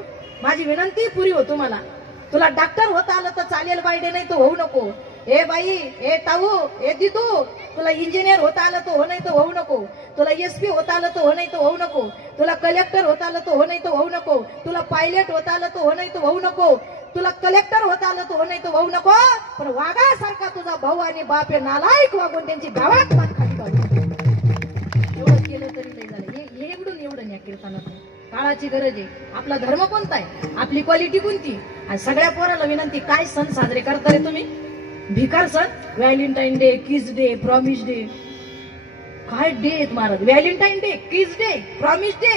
माझी विनंती पुरी हो तुम्हाला. तुला डॉक्टर होता आलं तर चालेल बाईडे, नाही तर होऊ नको. ए बाई, ए ताऊ, ए दिदू, तुला इंजिनियर होता आलं तर हो, नाही तर होऊ नको. तुला SP होता आलं तर हो, नाही तर होऊ नको. तुला कलेक्टर होता आलं तर हो, नाही तर होऊ नको. तुला पायलट होता आलं तर हो, नाही तर होऊ नको. तुला कलेक्टर होता आलं तर हो, नाही तर होऊ नको. पण वाघासारखा तुझा भाऊ आणि बाप हे नालायक वागून त्यांची गावात पात खाली काढू. एवढं केलं तरी नाही झालं. हे एवढं या कीर्तनात. काळाची गरज आहे. आपला धर्म कोणता आहे, आपली क्वालिटी कोणती. आणि सगळ्या पोराला विनंती, काय सण साजरे करता रे तुम्ही? भिकार सण, व्हॅलेंटाईन डे, किस डे, प्रॉमिस डे. काय डे आहेत महाराज? व्हॅलेंटाईन डे, किस डे, प्रॉमिस डे.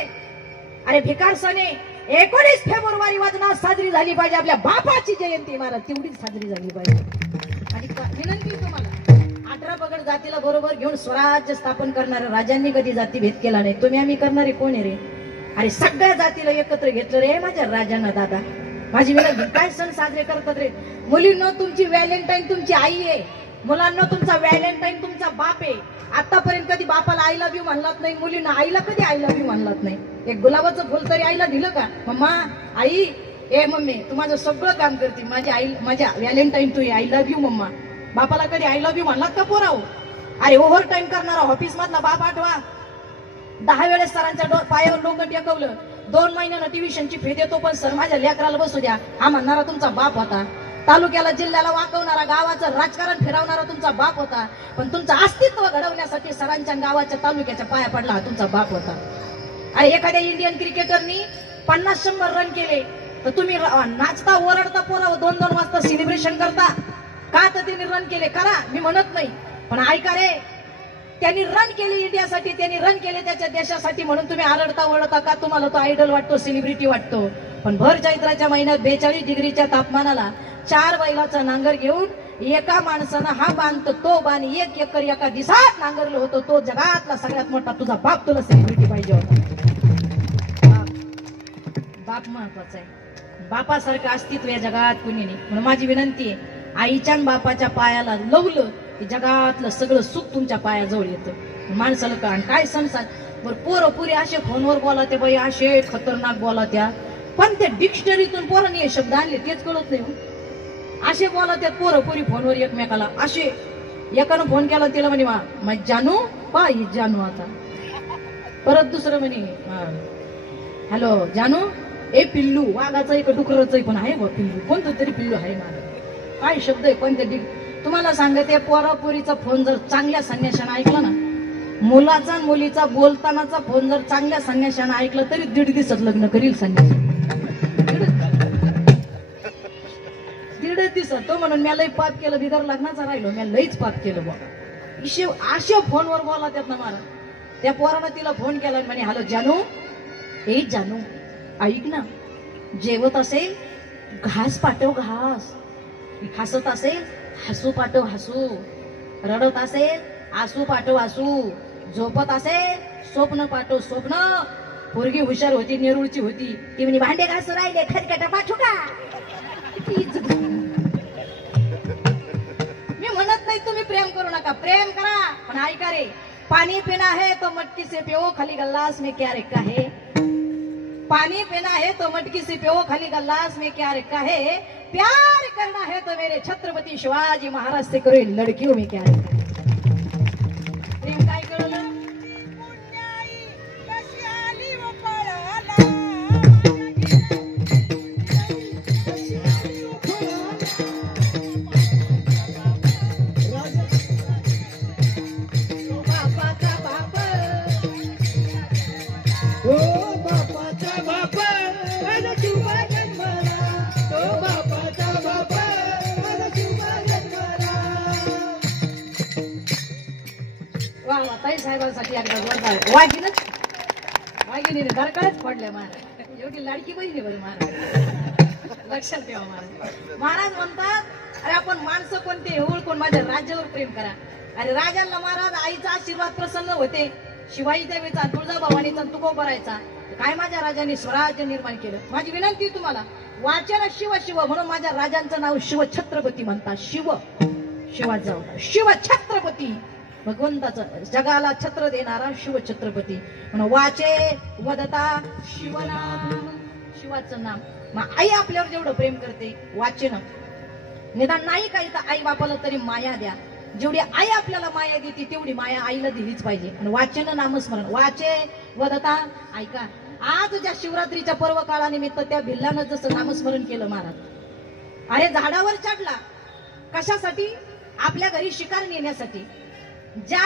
अरे भिकार सण आहे. 19 फेब्रुवारी वाजता साजरी झाली पाहिजे. आपल्या बापाची जयंती महाराज तेवढीच साजरी झाली पाहिजे. आणि विनंती तुम्हाला, 18 पगड जातीला बरोबर घेऊन स्वराज्य स्थापन करणाऱ्या राजांनी कधी जातीभेद केला नाही. तुम्ही आम्ही करणारे कोण आहे रे? अरे सगळ्या जातीला एकत्र घेतलं रे माझ्या राजानं दादा. माझी विनंती, काय सण साजरे करतात रे? मुलींनो तुमची व्हॅलेंटाईन तुमची आई आहे, मुलांना तुमचा व्हॅलेंटाईन तुमचा बाप आहे. आतापर्यंत कधी बापाला आय लव्ह यू म्हणलात नाही, मुलींना आईला कधी आय लव्ह यू म्हणलात नाही. एक गुलाबाचं फुल तरी आईला दिलं का? मम्मा, आई, ए मम्मी तू माझं सगळं काम करते, माझी आई, माझ्या व्हॅलेंटाईन तू आय लव्ह यू मम्मा. बापाला कधी आय लव्ह यू म्हणलात का पोराव? अरे ओव्हर टाइम करणारा ऑफिस मधला बाप आठवा. 10 वेळेस सरांच्या पायावर डोकं टेकवलं. 2 महिन्यानं ट्युशनची फी देतो पण सर माझ्या लेकराला बसू द्या हा म्हणणारा तुमचा बाप होता. तालुक्याला जिल्ह्याला वाकवणारा, गावाचं राजकारण फिरवणारा तुमचा बाप होता. पण तुमचं अस्तित्व घडवण्यासाठी सरांच्या गावाच्या तालुक्याच्या पाया पडला हा तुमचा बाप होता. आणि एखाद्या इंडियन क्रिकेटरनी 50-100 रन केले तर तुम्ही नाचता ओरडता पोरा 2-2 वाजता सेलिब्रेशन करता का? तर त्यांनी रन केले करा, मी म्हणत नाही, पण ऐका रे, त्यांनी रन केले इंडियासाठी, त्यांनी रन केले त्याच्या देशासाठी म्हणून तुम्ही आरडता ओरडता का? तुम्हाला तो आयडल वाटतो, सेलिब्रिटी वाटतो. पण भर चैत्राच्या महिन्यात 42 डिग्रीच्या तापमानाला 4 बैलाचा नांगर घेऊन एका माणसानं हा बांधतो, तो बाण 1 एकर एका दिवसात नांगरलं होतं. तो जगातला सगळ्यात मोठा तुझा बाप तुला सेलिब्रिटी पाहिजे होता. बाप महत्वाचा आहे. बापासारखं अस्तित्व या जगात कुणी नाही. म्हणून माझी विनंती आहे, आईच्या आणि बापाच्या पायाला लवलं की जगातलं सगळं सुख तुमच्या पायाजवळ येतं. माणसाला कळण काय सण बरं. पोरं पुरी असे फोनवर बोला त्या बाई, असे खतरनाक बोला त्या, पण त्या डिक्शनरीतून पोरांनी हे शब्द आणले तेच कळत नाही. असे बोला त्यात पोरं पुरी फोनवर एकमेकाला. असे एकानं फोन केला तिला म्हणे मग जानू पा जानू. आता परत दुसरं म्हणे हॅलो जानू, ए पिल्लू, वाघाचं एक डुकराचं पण आहे बा पिल्लू, कोणतं तरी पिल्लू आहे ना. काय शब्द आहे पण ते तुम्हाला सांगते. पोरापोरीचा फोन जर चांगल्या संन्याशानं ऐकला ना, मुलाचा मुलीचा बोलतानाचा फोन जर चांगल्या संन्याशानं ऐकला तरी 1.5 दिवसात लग्न करील संन्यास. 1.5 दिवसात. तो म्हणून मी लई पाप केलं, बिगर लग्नाचा राहिलो, मी लईच पाप केलं बाबा. अशा फोनवर बोला त्यात ना मला. त्या पोरानं तिला फोन केला म्हणे हॅलो जानू, ए जानू ऐक ना, जेवत असेल घास पाठव घास, हसत असेल हसू पाठव हसू, रडत असेल आसू पाठव आसू, झोपत असेल स्वप्न पाठव स्वप्न. पोरगी हुशार होती, नेरूळची होती, ती म्हणे भांडे घासू राहिले खरकटा पाठवू का? मी म्हणत नाही तुम्ही प्रेम करू नका, प्रेम करा, पण ऐका रे, पानी पीना है तो मटकी से पिओ, खाली गल्लास में क्या रखा है. पानी पीना है तो मटकी से पिओ, खाली गल्लास में क्या रखा है. प्यार करना है तो मेरे छत्रपति शिवाजी महाराज से करो, लड़कियों में क्या रखा है. प्रेम काय कळलं? ताई साहेबांसाठी एकदा जोरदार वाघिणीने धरकळच पडल्या महाराज. एवढी लाडकी बहिणी बरं महाराज, लक्षात ठेवा महाराज. महाराज म्हणतात अरे आपण माणसं कोणते हे ओळखून माझ्या राज्यावर प्रेम करा. अरे राजांना महाराज आईचा आशीर्वाद प्रसन्न होते, शिवाई देवीचा, तुळजाभवानीचा, तुकोबरायचा. काय माझ्या राजाने स्वराज्य निर्माण केलं. माझी विनंती तुम्हाला, वाचन शिव शिव म्हणून माझ्या राजांचं नाव शिव छत्रपती म्हणतात. शिव शिवाचा शिव छत्रपती, भगवंताचं जगाला छत्र देणारा शिव छत्रपती. म्हणून वाचे वदता शिवनाम, शिवाचं नाम. मग आई आपल्यावर जेवढं प्रेम करते, वाचन निदान नाही काही तर आई बापाला तरी माया द्या. जेवढी आई आपल्याला माया देते तेवढी माया आईला दिलीच पाहिजे. आणि वाचन नामस्मरण, वाचे वदता. ऐका, आज ज्या शिवरात्रीच्या पर्व काळानिमित्त त्या भिल्लानं जसं नामस्मरण केलं महाराज, अरे झाडावर चढला कशासाठी? आपल्या घरी शिकार नेण्यासाठी. ज्या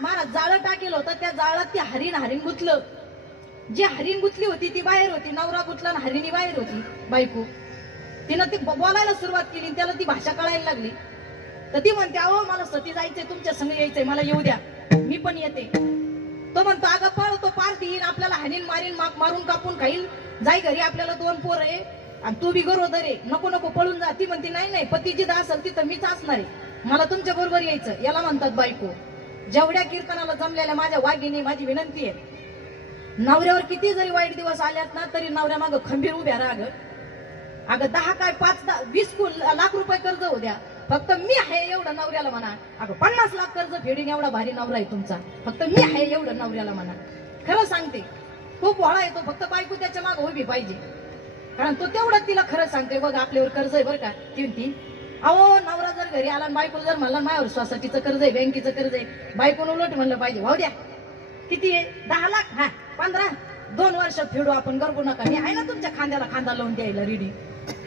महाराज जाळं टाकेल होतं त्या जाळात ते हरिण गुतलं. जी हरिण गुतली होती ती बाहेर होती, नवरा गुतला आणि हरिणी बाहेर होती बायको. तिनं ती बोलायला सुरुवात केली, त्याला ती भाषा कळायला लागली. तर ती म्हणते अहो मला सती जायचंय, तुमच्या संग यायचंय, मला येऊ द्या, मी पण येते. तो म्हणतो अगं पळ, तो पार देईन आपल्याला, हानीन मारीन, मारून कापून खाईल, जाई घरी, आपल्याला 2 पोर आहे आणि तू बी गरोदर आहे, नको नको पळून जा. ती म्हणते नाही नाही, पती जिथं असेल तिथं मीच असणार आहे, मला तुमच्या बरोबर यायचं. याला म्हणतात बायको. जेवढ्या कीर्तनाला जमलेल्या माझ्या वाघिणी, माझी विनंती आहे नवऱ्यावर किती जरी वाईट दिवस आल्यात ना तरी नवऱ्या मागं खंबीर उभ्या राहा ग. अगं 10 काय 5 20 लाख रुपये कर्ज होऊ द्या, फक्त मी आहे एवढं नवऱ्याला म्हणा. अगं 50 लाख कर्ज फेडीन एवढा भारी नवरा आहे तुमचा, फक्त मी आहे एवढं नवऱ्याला म्हणा. खरं सांगते, खूप वळा येतो, फक्त बायको त्याच्या मागे उभी पाहिजे. कारण तो तेवढं तिला खरं सांगते, बघ आपल्यावर कर्ज आहे बरं का. ती अहो नवरा जर घरी आला आणि बायको जर म्हणला माझ्यावर सोसायटीचं कर्ज आहे, बँकेचं कर्ज आहे, बायकोनं उलट म्हणलं पाहिजे भाऊ द्या किती आहे 10 लाख, हा 15, 2 वर्ष फेडू आपण, गरबू नका, मी आहे ना तुमच्या खांद्याला खांदा लावून द्यायला रेडी.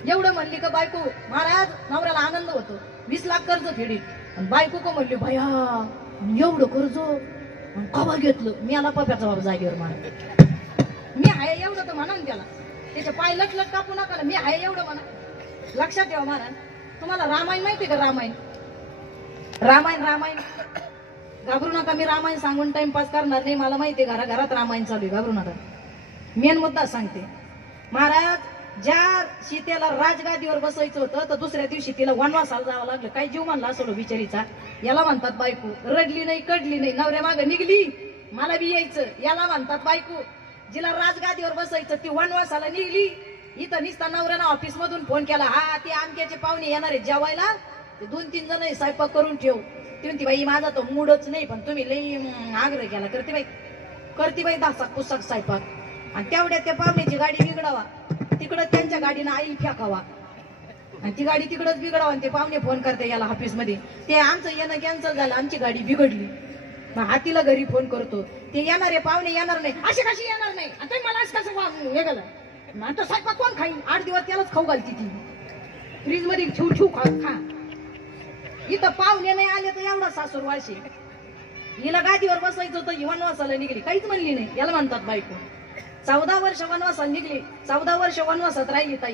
एवढं म्हणली का बायको, महाराज नवऱ्याला आनंद होतो, 20 लाख कर्ज फेडी. आणि बायको को म्हणली भया एवढं कर्ज कवा घेतलं, मी आला पप्याचा बाबा जागेवर म्हणा, मी आहे एवढं तर म्हणा त्याला, त्याचे पाय लटलट कापू नका ना, मी आहे एवढं म्हणा. लक्षात ठेवा महाराज. तुम्हाला रामायण माहिती का? रामायण घाबरू नका, मी रामायण सांगून टाइमपास करणार नाही, मला माहिती आहे घरात रामायण चालू आहे, घाबरू नका. मेन मुद्दा सांगते. महाराज ज्या सीतेला राजगादीवर बसायचं होतं तर दुसऱ्या दिवशी तिला वनवासाला जावं लागलं. काही जीव म्हणला असो बिचारीचा. याला म्हणतात बायको. रडली नाही कडली नाही, नवऱ्या मागे निघली, मला बी यायचं, याला म्हणतात बायको. जिला राजगादीवर बसायचं ती वनवासाला निघली. इथं निसता नवऱ्यानं ऑफिस मधून फोन केला, हा ते आमक्याचे पाहुणे येणार आहे जेवायला, 2-3 जण स्वयंपाक करून ठेव. ती म्हणती बाई माझा तो मूडच नाही, पण तुम्ही लई आग्रह केला, करते बाई दासा पुस्तक स्वयंपाक. आणि तेवढ्या त्या पाहुण्याची गाडी बिघडावा, तिकडं त्यांच्या गाडीनं आईल फेकावा आणि ती गाडी तिकडच बिघडावा. आणि ते पाहुणे फोन करते याला ऑफिस मध्ये, ते आमचं येणं कॅन्सल झालं, आमची गाडी बिघडली. मग हातीला घरी फोन करतो, ते येणारे पाहुणे येणार नाही, असे कशी येणार नाही, आता मला कसं वेगळं आता स्वयंपाक कोण खाईल, 8 दिवस त्यालाच खाऊ घालती ती, फ्रीज मध्ये ठेवू खा. इथं पाहुणे नाही आले तर एवढा सासूर वाशी. हिला गादीवर बसायचं होतं, ही वनवासाला निघली, काहीच म्हणली नाही, याला म्हणतात बायको. 14 वर्ष वनवासात निघली, 14 वर्ष वनवासात राहिली ताई.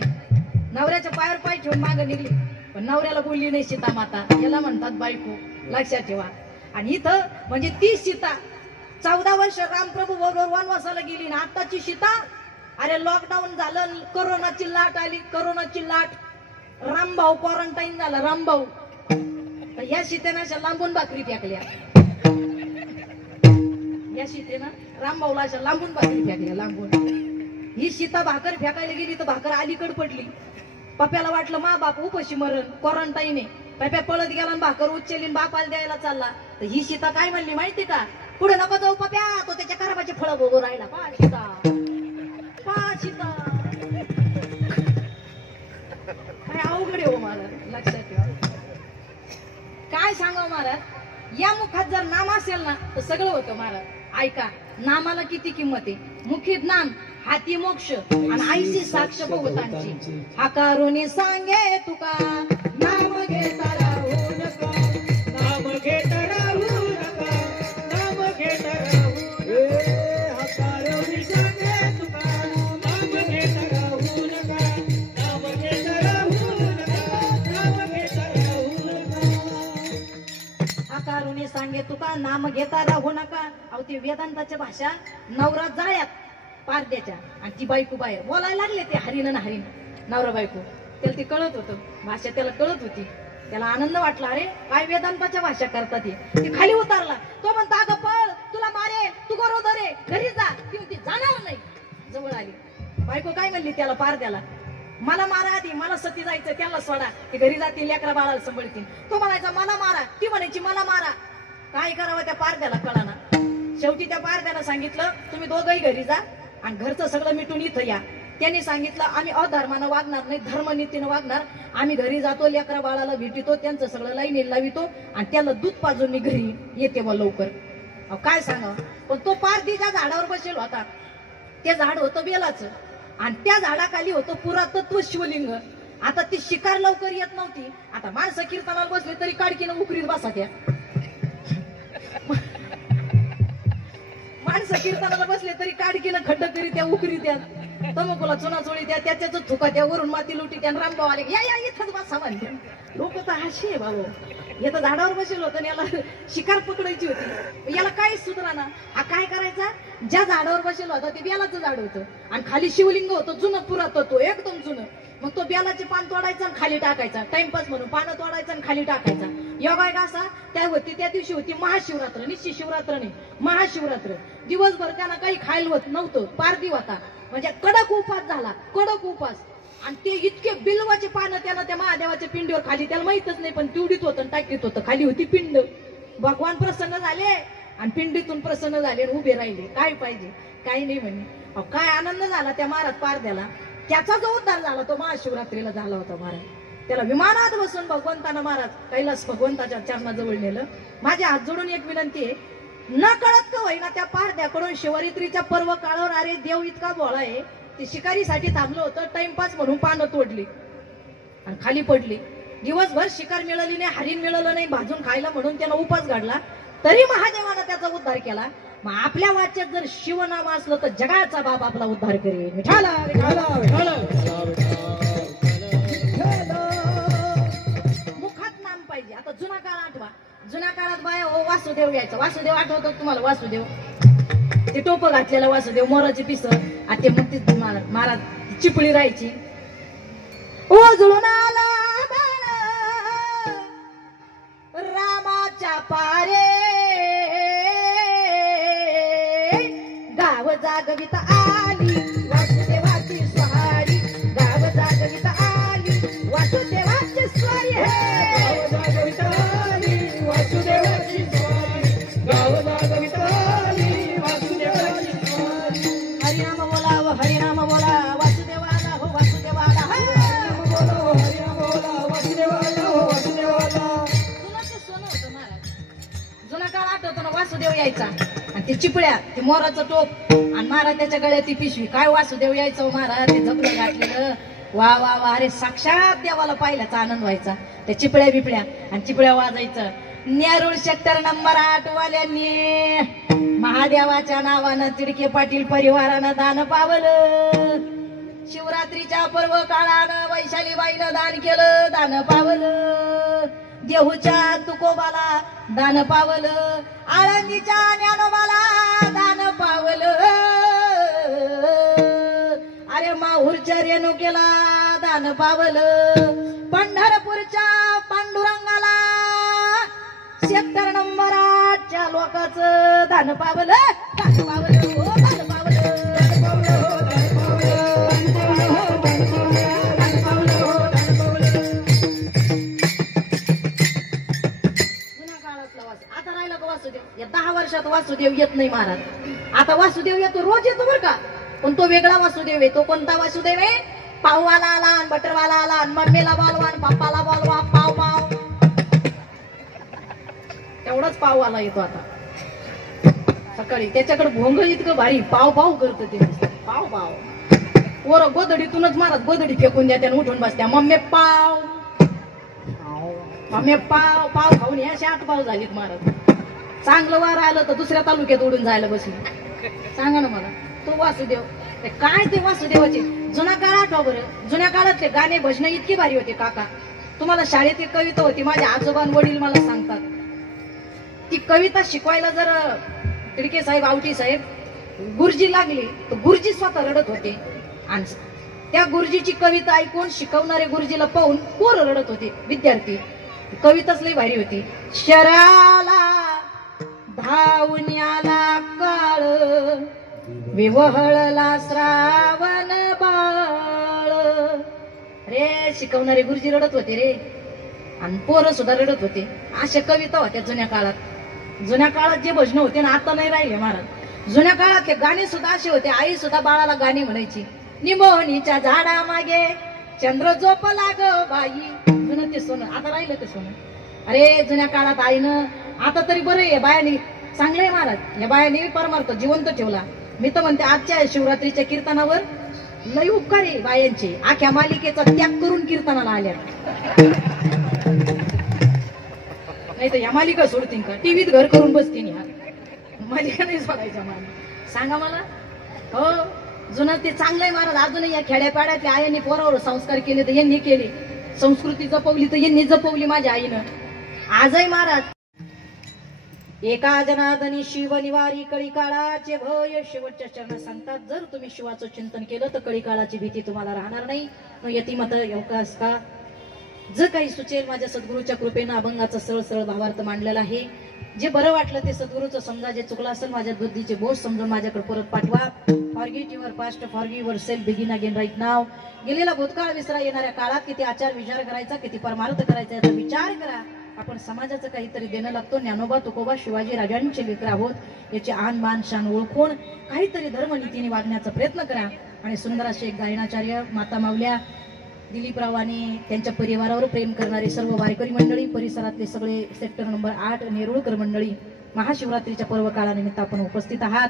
नवऱ्याच्या पायावर पाय ठेवून मागे निघली, पण नवऱ्याला बोलली नाही सीता माता, याला म्हणतात बायको. लक्षात ठेवा. आणि इथं म्हणजे ती सीता 14 वर्ष रामप्रभू बरोबर वनवासाला गेली ना आताची सीता. अरे लॉकडाऊन झालं, कोरोनाची लाट आली, कोरोनाची लाट, रामभाऊ क्वारंटाईन झाला, रामभाऊ. तर या सीतेनं अशा लांबून भाकरी फेकल्या, या सीतेनं रामभाऊला अशा लांबून भाकरी फेकल्या, लांबून. ही सीता भाकर फेकायला गेली तर भाकर अलीकड पडली. पप्याला वाटलं मा बाप उपाशी मरण, क्वारंटाईन आहे. पप्या पळत गेला आणि भाकर उचलली, बापाला द्यायला चालला. तर ही सीता काय म्हणली माहिती का, पुढे नको जाऊ पप्या, तो त्याच्या कराबाचे फळं बघू राहिला. पा सीता, पा सीता, काय अवघड आहे हो महाराज. लक्षात ठेवा. काय सांगावं महाराज, या मुखात जर नाम असेल ना तर सगळं होतं महाराज. ऐका, नामाला किती किंमत आहे. मुखी ज्ञान, हाती मोक्ष आणि आईची साक्ष बहुतांची. हाकारुनी सांगे तुका, नाम घेता राहू नका, नाम घेत राहू नका, नाम घेत राहू नका. हकारुनी सांगे तुका, नाम घेत राहू नका, नाम घेत राहू नका, नाम घेत राहू नका. हाकारुनी सांगे तुका, नाम घेता राहू नका. अहो ती वेदांताच्या भाषा. नवरा जाळ्यात पारद्याच्या आणि ती बायको बाहेर. बोलायला लागले ते हरिण हरिण, नवरा बायको. त्याला ती कळत होतं भाषा, त्याला कळत होती. त्याला आनंद वाटला, अरे काय वेदांताच्या भाषा करतात. ती खाली उतारला. तो म्हणता अगं पळ, तुला मारे, तू गरोदर आहे, घरी जा. ती म्हणती जाणार नाही. जवळ आली. बायको काय म्हणली त्याला पारद्याला, मला मारा आधी, मला सती जायचं, त्याला सोडा, ते घरी जातील, लेकरा बाळाला सांभाळतील. तो म्हणायचा मला मारा, ती म्हणायची मला मारा. काय करावं त्या पारद्याला कळाना. शेवटी त्या पारद्याला सांगितलं तुम्ही दोघंही घरी जा आणि घरचं सगळं मिटून इथं या. त्यांनी सांगितलं आम्ही अधर्मानं वागणार नाही, धर्मनीतीनं वागणार. आम्ही घरी जातो, लेकरा बाळाला भेटितो, त्यांचं सगळं लाईनीला लावितो आणि त्याला दूध पाजून मी घरी येते व लवकर. काय सांगावं. पण तो पारधी ज्या झाडावर बसेल होता ते झाड होतं बेलाचं आणि त्या झाडाखाली होतं पुरातत्व शिवलिंग. आता ती शिकार लवकर येत नव्हती. आता माणसं कीर्तनाला बसले तरी काडकीनं उकरीत बसा त्या. माणसं कीर्तनाला बसले तरी काडकीनं खड्ड करी त्या, उकरी त्या, तमकुला चुना चोळी त्या, त्याच्याच थुका त्या, वरून माती लुटी त्या. रामभाऊ आले या या इथंच बसा म्हणते. लोक तर हाशी आहे बाबू. हे तर झाडावर बसेल होतं आणि याला शिकार पकडायची होती, याला काहीच सुधरा ना. हा काय करायचा, ज्या झाडावर बसेल होता ते बेलाचं झाड होतं आणि खाली शिवलिंग होतं जुनं पुरातत्व एकदम जुनं. मग तो बेलाचे पान तोडायचा आणि खाली टाकायचा, टाइमपास म्हणून पानं तोडायचं आणि खाली टाकायचा. योगा एक असा त्या होती त्या दिवशी होती महाशिवरात्र, निश्चित शिवरात्र नाही महाशिवरात्र. दिवसभर त्यांना काही खायला होत नव्हतं, पारदी होता म्हणजे कडक उपास झाला, कडक उपास. आणि ते इतके बिल्वाचे पानं त्यानं त्या महादेवाच्या पिंडीवर खाली, त्याला माहितच नाही पण तेवढीत होतं टाकीत होतं, खाली होती पिंड. भगवान प्रसन्न झाले आणि पिंडीतून प्रसन्न झाले आणि उभे राहिले. काय पाहिजे काही नाही म्हणे. अहो काय आनंद झाला त्या महाराज पारद्याला. त्याचा जो उद्धार झाला तो महाशिवरात्रीला झाला होता महाराज. त्याला विमानात बसून भगवंतानं महाराज कैलास भगवंताच्या चरणाजवळ नेलं. माझ्या हात जोडून एक विनंती आहे, न कळत का होईना त्या पारद्याकडून शिवरात्रीच्या पर्व काळावर अरे देव इतका बोळा आहे, ते शिकारीसाठी थांबलं होतं, टाइमपास म्हणून पानं तोडली आणि खाली पडली. दिवसभर शिकार मिळाली नाही, हरिण मिळालं नाही भाजून खायला म्हणून त्याला उपास घडला, तरी महादेवानं त्याचा उद्धार केला. मग आपल्या वाच्यात जर शिवनाम असलं तर जगाचा बाप आपला उद्धार करेल. विठाला मुखात नाम पाहिजे. आता जुना काळ आठवा, जुन्या काळात बाया ओ वासुदेव यायचा. वासुदेव आठवतो तुम्हाला? वासुदेव ते टोपं घातलेलं वासुदेव, मोराचे पिस ते मग ते महाराज चिपळी राहायची. उजळून आला रामाच्या पारे, गाव जागवित आली वासुदेवाची स्वारी, गाव जागवित आली वासुदेवाची स्वारी. गाव जागवित आली वासुदेवाची स्वारी, गाव जागवित आली वासुदेवाची स्वारी. हरिनाम बोला व हरिनाम बोला वासुदेवाला हो वासुदेवाला, हरिनाम बोला हरिनाम बोला वासुदेवाला हो वासुदेवाला. जुनं ते सोनं होतं महाराज. जुना काळ आठवतो ना, वासुदेव यायचा आणि ते चिपळ्या, ते मोराचं टोप आणि महाराज त्याच्या गळ्यात ती पिशवी. काय वासुदेव यायचं महाराज, ते जपलं घातलेलं. वा वा वा, अरे साक्षात देवाला पाहिल्याचा आनंद व्हायचा. ते चिपळ्या बिपळ्या आणि चिपळ्या वाजायचं. नेरूळ सेक्टर नंबर 8 वाल्यांनी महादेवाच्या नावानं तिडके पाटील परिवारानं दान पावलं. शिवरात्रीच्या पर्व काळानं वैशालीबाईनं दान केलं, दान पावलं. देहूच्या तुकोबाला दान पावलं, आळंदीच्या ज्ञानोबाला दान पावलं. अरे माहूरच्या रेणुकेला दान पावलं. पंढरपूरच्या पांडुरंगाला सेक्टर नंबर 8च्या लोकांचं दान पावलं, दान पावलं हो, दान पावलं, दान पावलं हो, दान पावलं, दान पावलं हो, दान पावलं. जुन्या काळातला वासुदेव आता राहिला का वासुदेव? या 10 वर्षात वासुदेव येत नाही महाराज. आता वासुदेव येतो, रोज येतो बरं का, पण तो वेगळा वासुदेव आहे. तो कोणता वासुदेव आहे? पाववाला आला आणि बटरवाला आला आणि मम्मीला बोलवा आणि पप्पाला बोलवा, पाव पाव तेवढाच पाववाला येतो आता. सकाळी त्याच्याकडे भोंग इतकं भारी पाव पाव करत ते पाव पाव. वर गोदडीतूनच महाराज गोदडी फेकून द्या त्याने उठून बसत्या, मम्मी पाव मम्मी पाव. पाव खाऊन ह्या 8 पाव झालीत महाराज. चांगलं वार आलं तर दुसऱ्या तालुक्यात उडून जायला बसली. सांगा ना मला तो वासुदेव काय, ते वासुदेवाचे जुना काळ आठवा बरं. जुन्या काळातले गाणे भजन इतकी भारी होते काका. तुम्हाला शाळेत एक कविता होती, माझ्या आजोबान वडील मला सांगतात. ती कविता शिकवायला जर तिडके साहेब, आवटी साहेब गुरुजी लागली तर गुरुजी स्वतः रडत होते. आणि त्या गुरुजीची कविता ऐकून शिकवणारे गुरुजीला पाहून पोरं रडत होते विद्यार्थी. कविताच लई भारी होती. शराला धावण्याला काळ, विवहळला श्रावण बाळ. रे शिकवणारे गुरुजी रडत होते रे, आणि पोरं सुद्धा रडत होते. अशा कविता होत्या जुन्या काळात. जुन्या काळात जे भजन होते ना आता नाही राहिले महाराज. जुन्या काळातले गाणे सुद्धा असे होते. आई सुद्धा बाळाला गाणे म्हणायची. निमोहनीच्या झाडा मागे चंद्र झोपला ग बाई. जुनं ते सोनं, आता राहिलं ते सोनं. अरे जुन्या काळात आईनं, आता तरी बरं आहे बायानी, चांगलंय महाराज. या बायानी परमार्थ जिवंत ठेवला. मी तर म्हणते आजच्या शिवरात्रीच्या कीर्तनावर लई उपकार आहे बायांचे. आख्या मालिकेचा त्याग करून कीर्तनाला आल्या, नाही तर या मालिका सोडतील का? टीव्हीत घर करून बसतील. ह्या मालिका नाही सोडायच्या मला. सांगा मला हो. जुनं ते चांगलंय महाराज. अजूनही या खेड्यापाड्यातल्या आयांनी पोरावर संस्कार केले तर यांनी केले, संस्कृती जपवली तर यांनी जपवली माझ्या आईनं. आजही महाराज एका जनार्दनी शिव निवारी कळी काळाचे भय. शेवटच्या चरण सांगतात, जर तुम्ही शिवाचं चिंतन केलं तर कळी काळाची भीती तुम्हाला राहणार नाही. यतिमत अवकाश का जे काही सुचेल माझ्या सद्गुरूच्या कृपेनं अभंगाचा सरळ सरळ भावार्थ मांडलेला आहे. जे बरं वाटलं ते सद्गुरूचं समजा, जे चुकलं असेल माझ्या बुद्धीचे बोध समजून माझ्याकडे परत पाठवा. Forget your past, forgive yourself, begin again right now. गेलेला भूतकाळ विसरा, येणाऱ्या काळात किती आचार विचार करायचा, किती परमार्थ करायचा याचा विचार करा. आपण समाजाचं काहीतरी देणं लागतो. ज्ञानोबा तुकोबा शिवाजी राजांचे लेकर आहोत याचे आन मान शान ओळखून काहीतरी धर्मनीतीने वागण्याचा प्रयत्न करा. आणि सुंदर असे एक गायनाचार्य माता माऊल्या दिलीपराव आणि त्यांच्या परिवारावर प्रेम करणारे सर्व वारकरी मंडळी, परिसरातले सगळे सेक्टर नंबर 8 नेरुळकर मंडळी, महाशिवरात्रीच्या पर्व काळानिमित्त आपण उपस्थित आहात.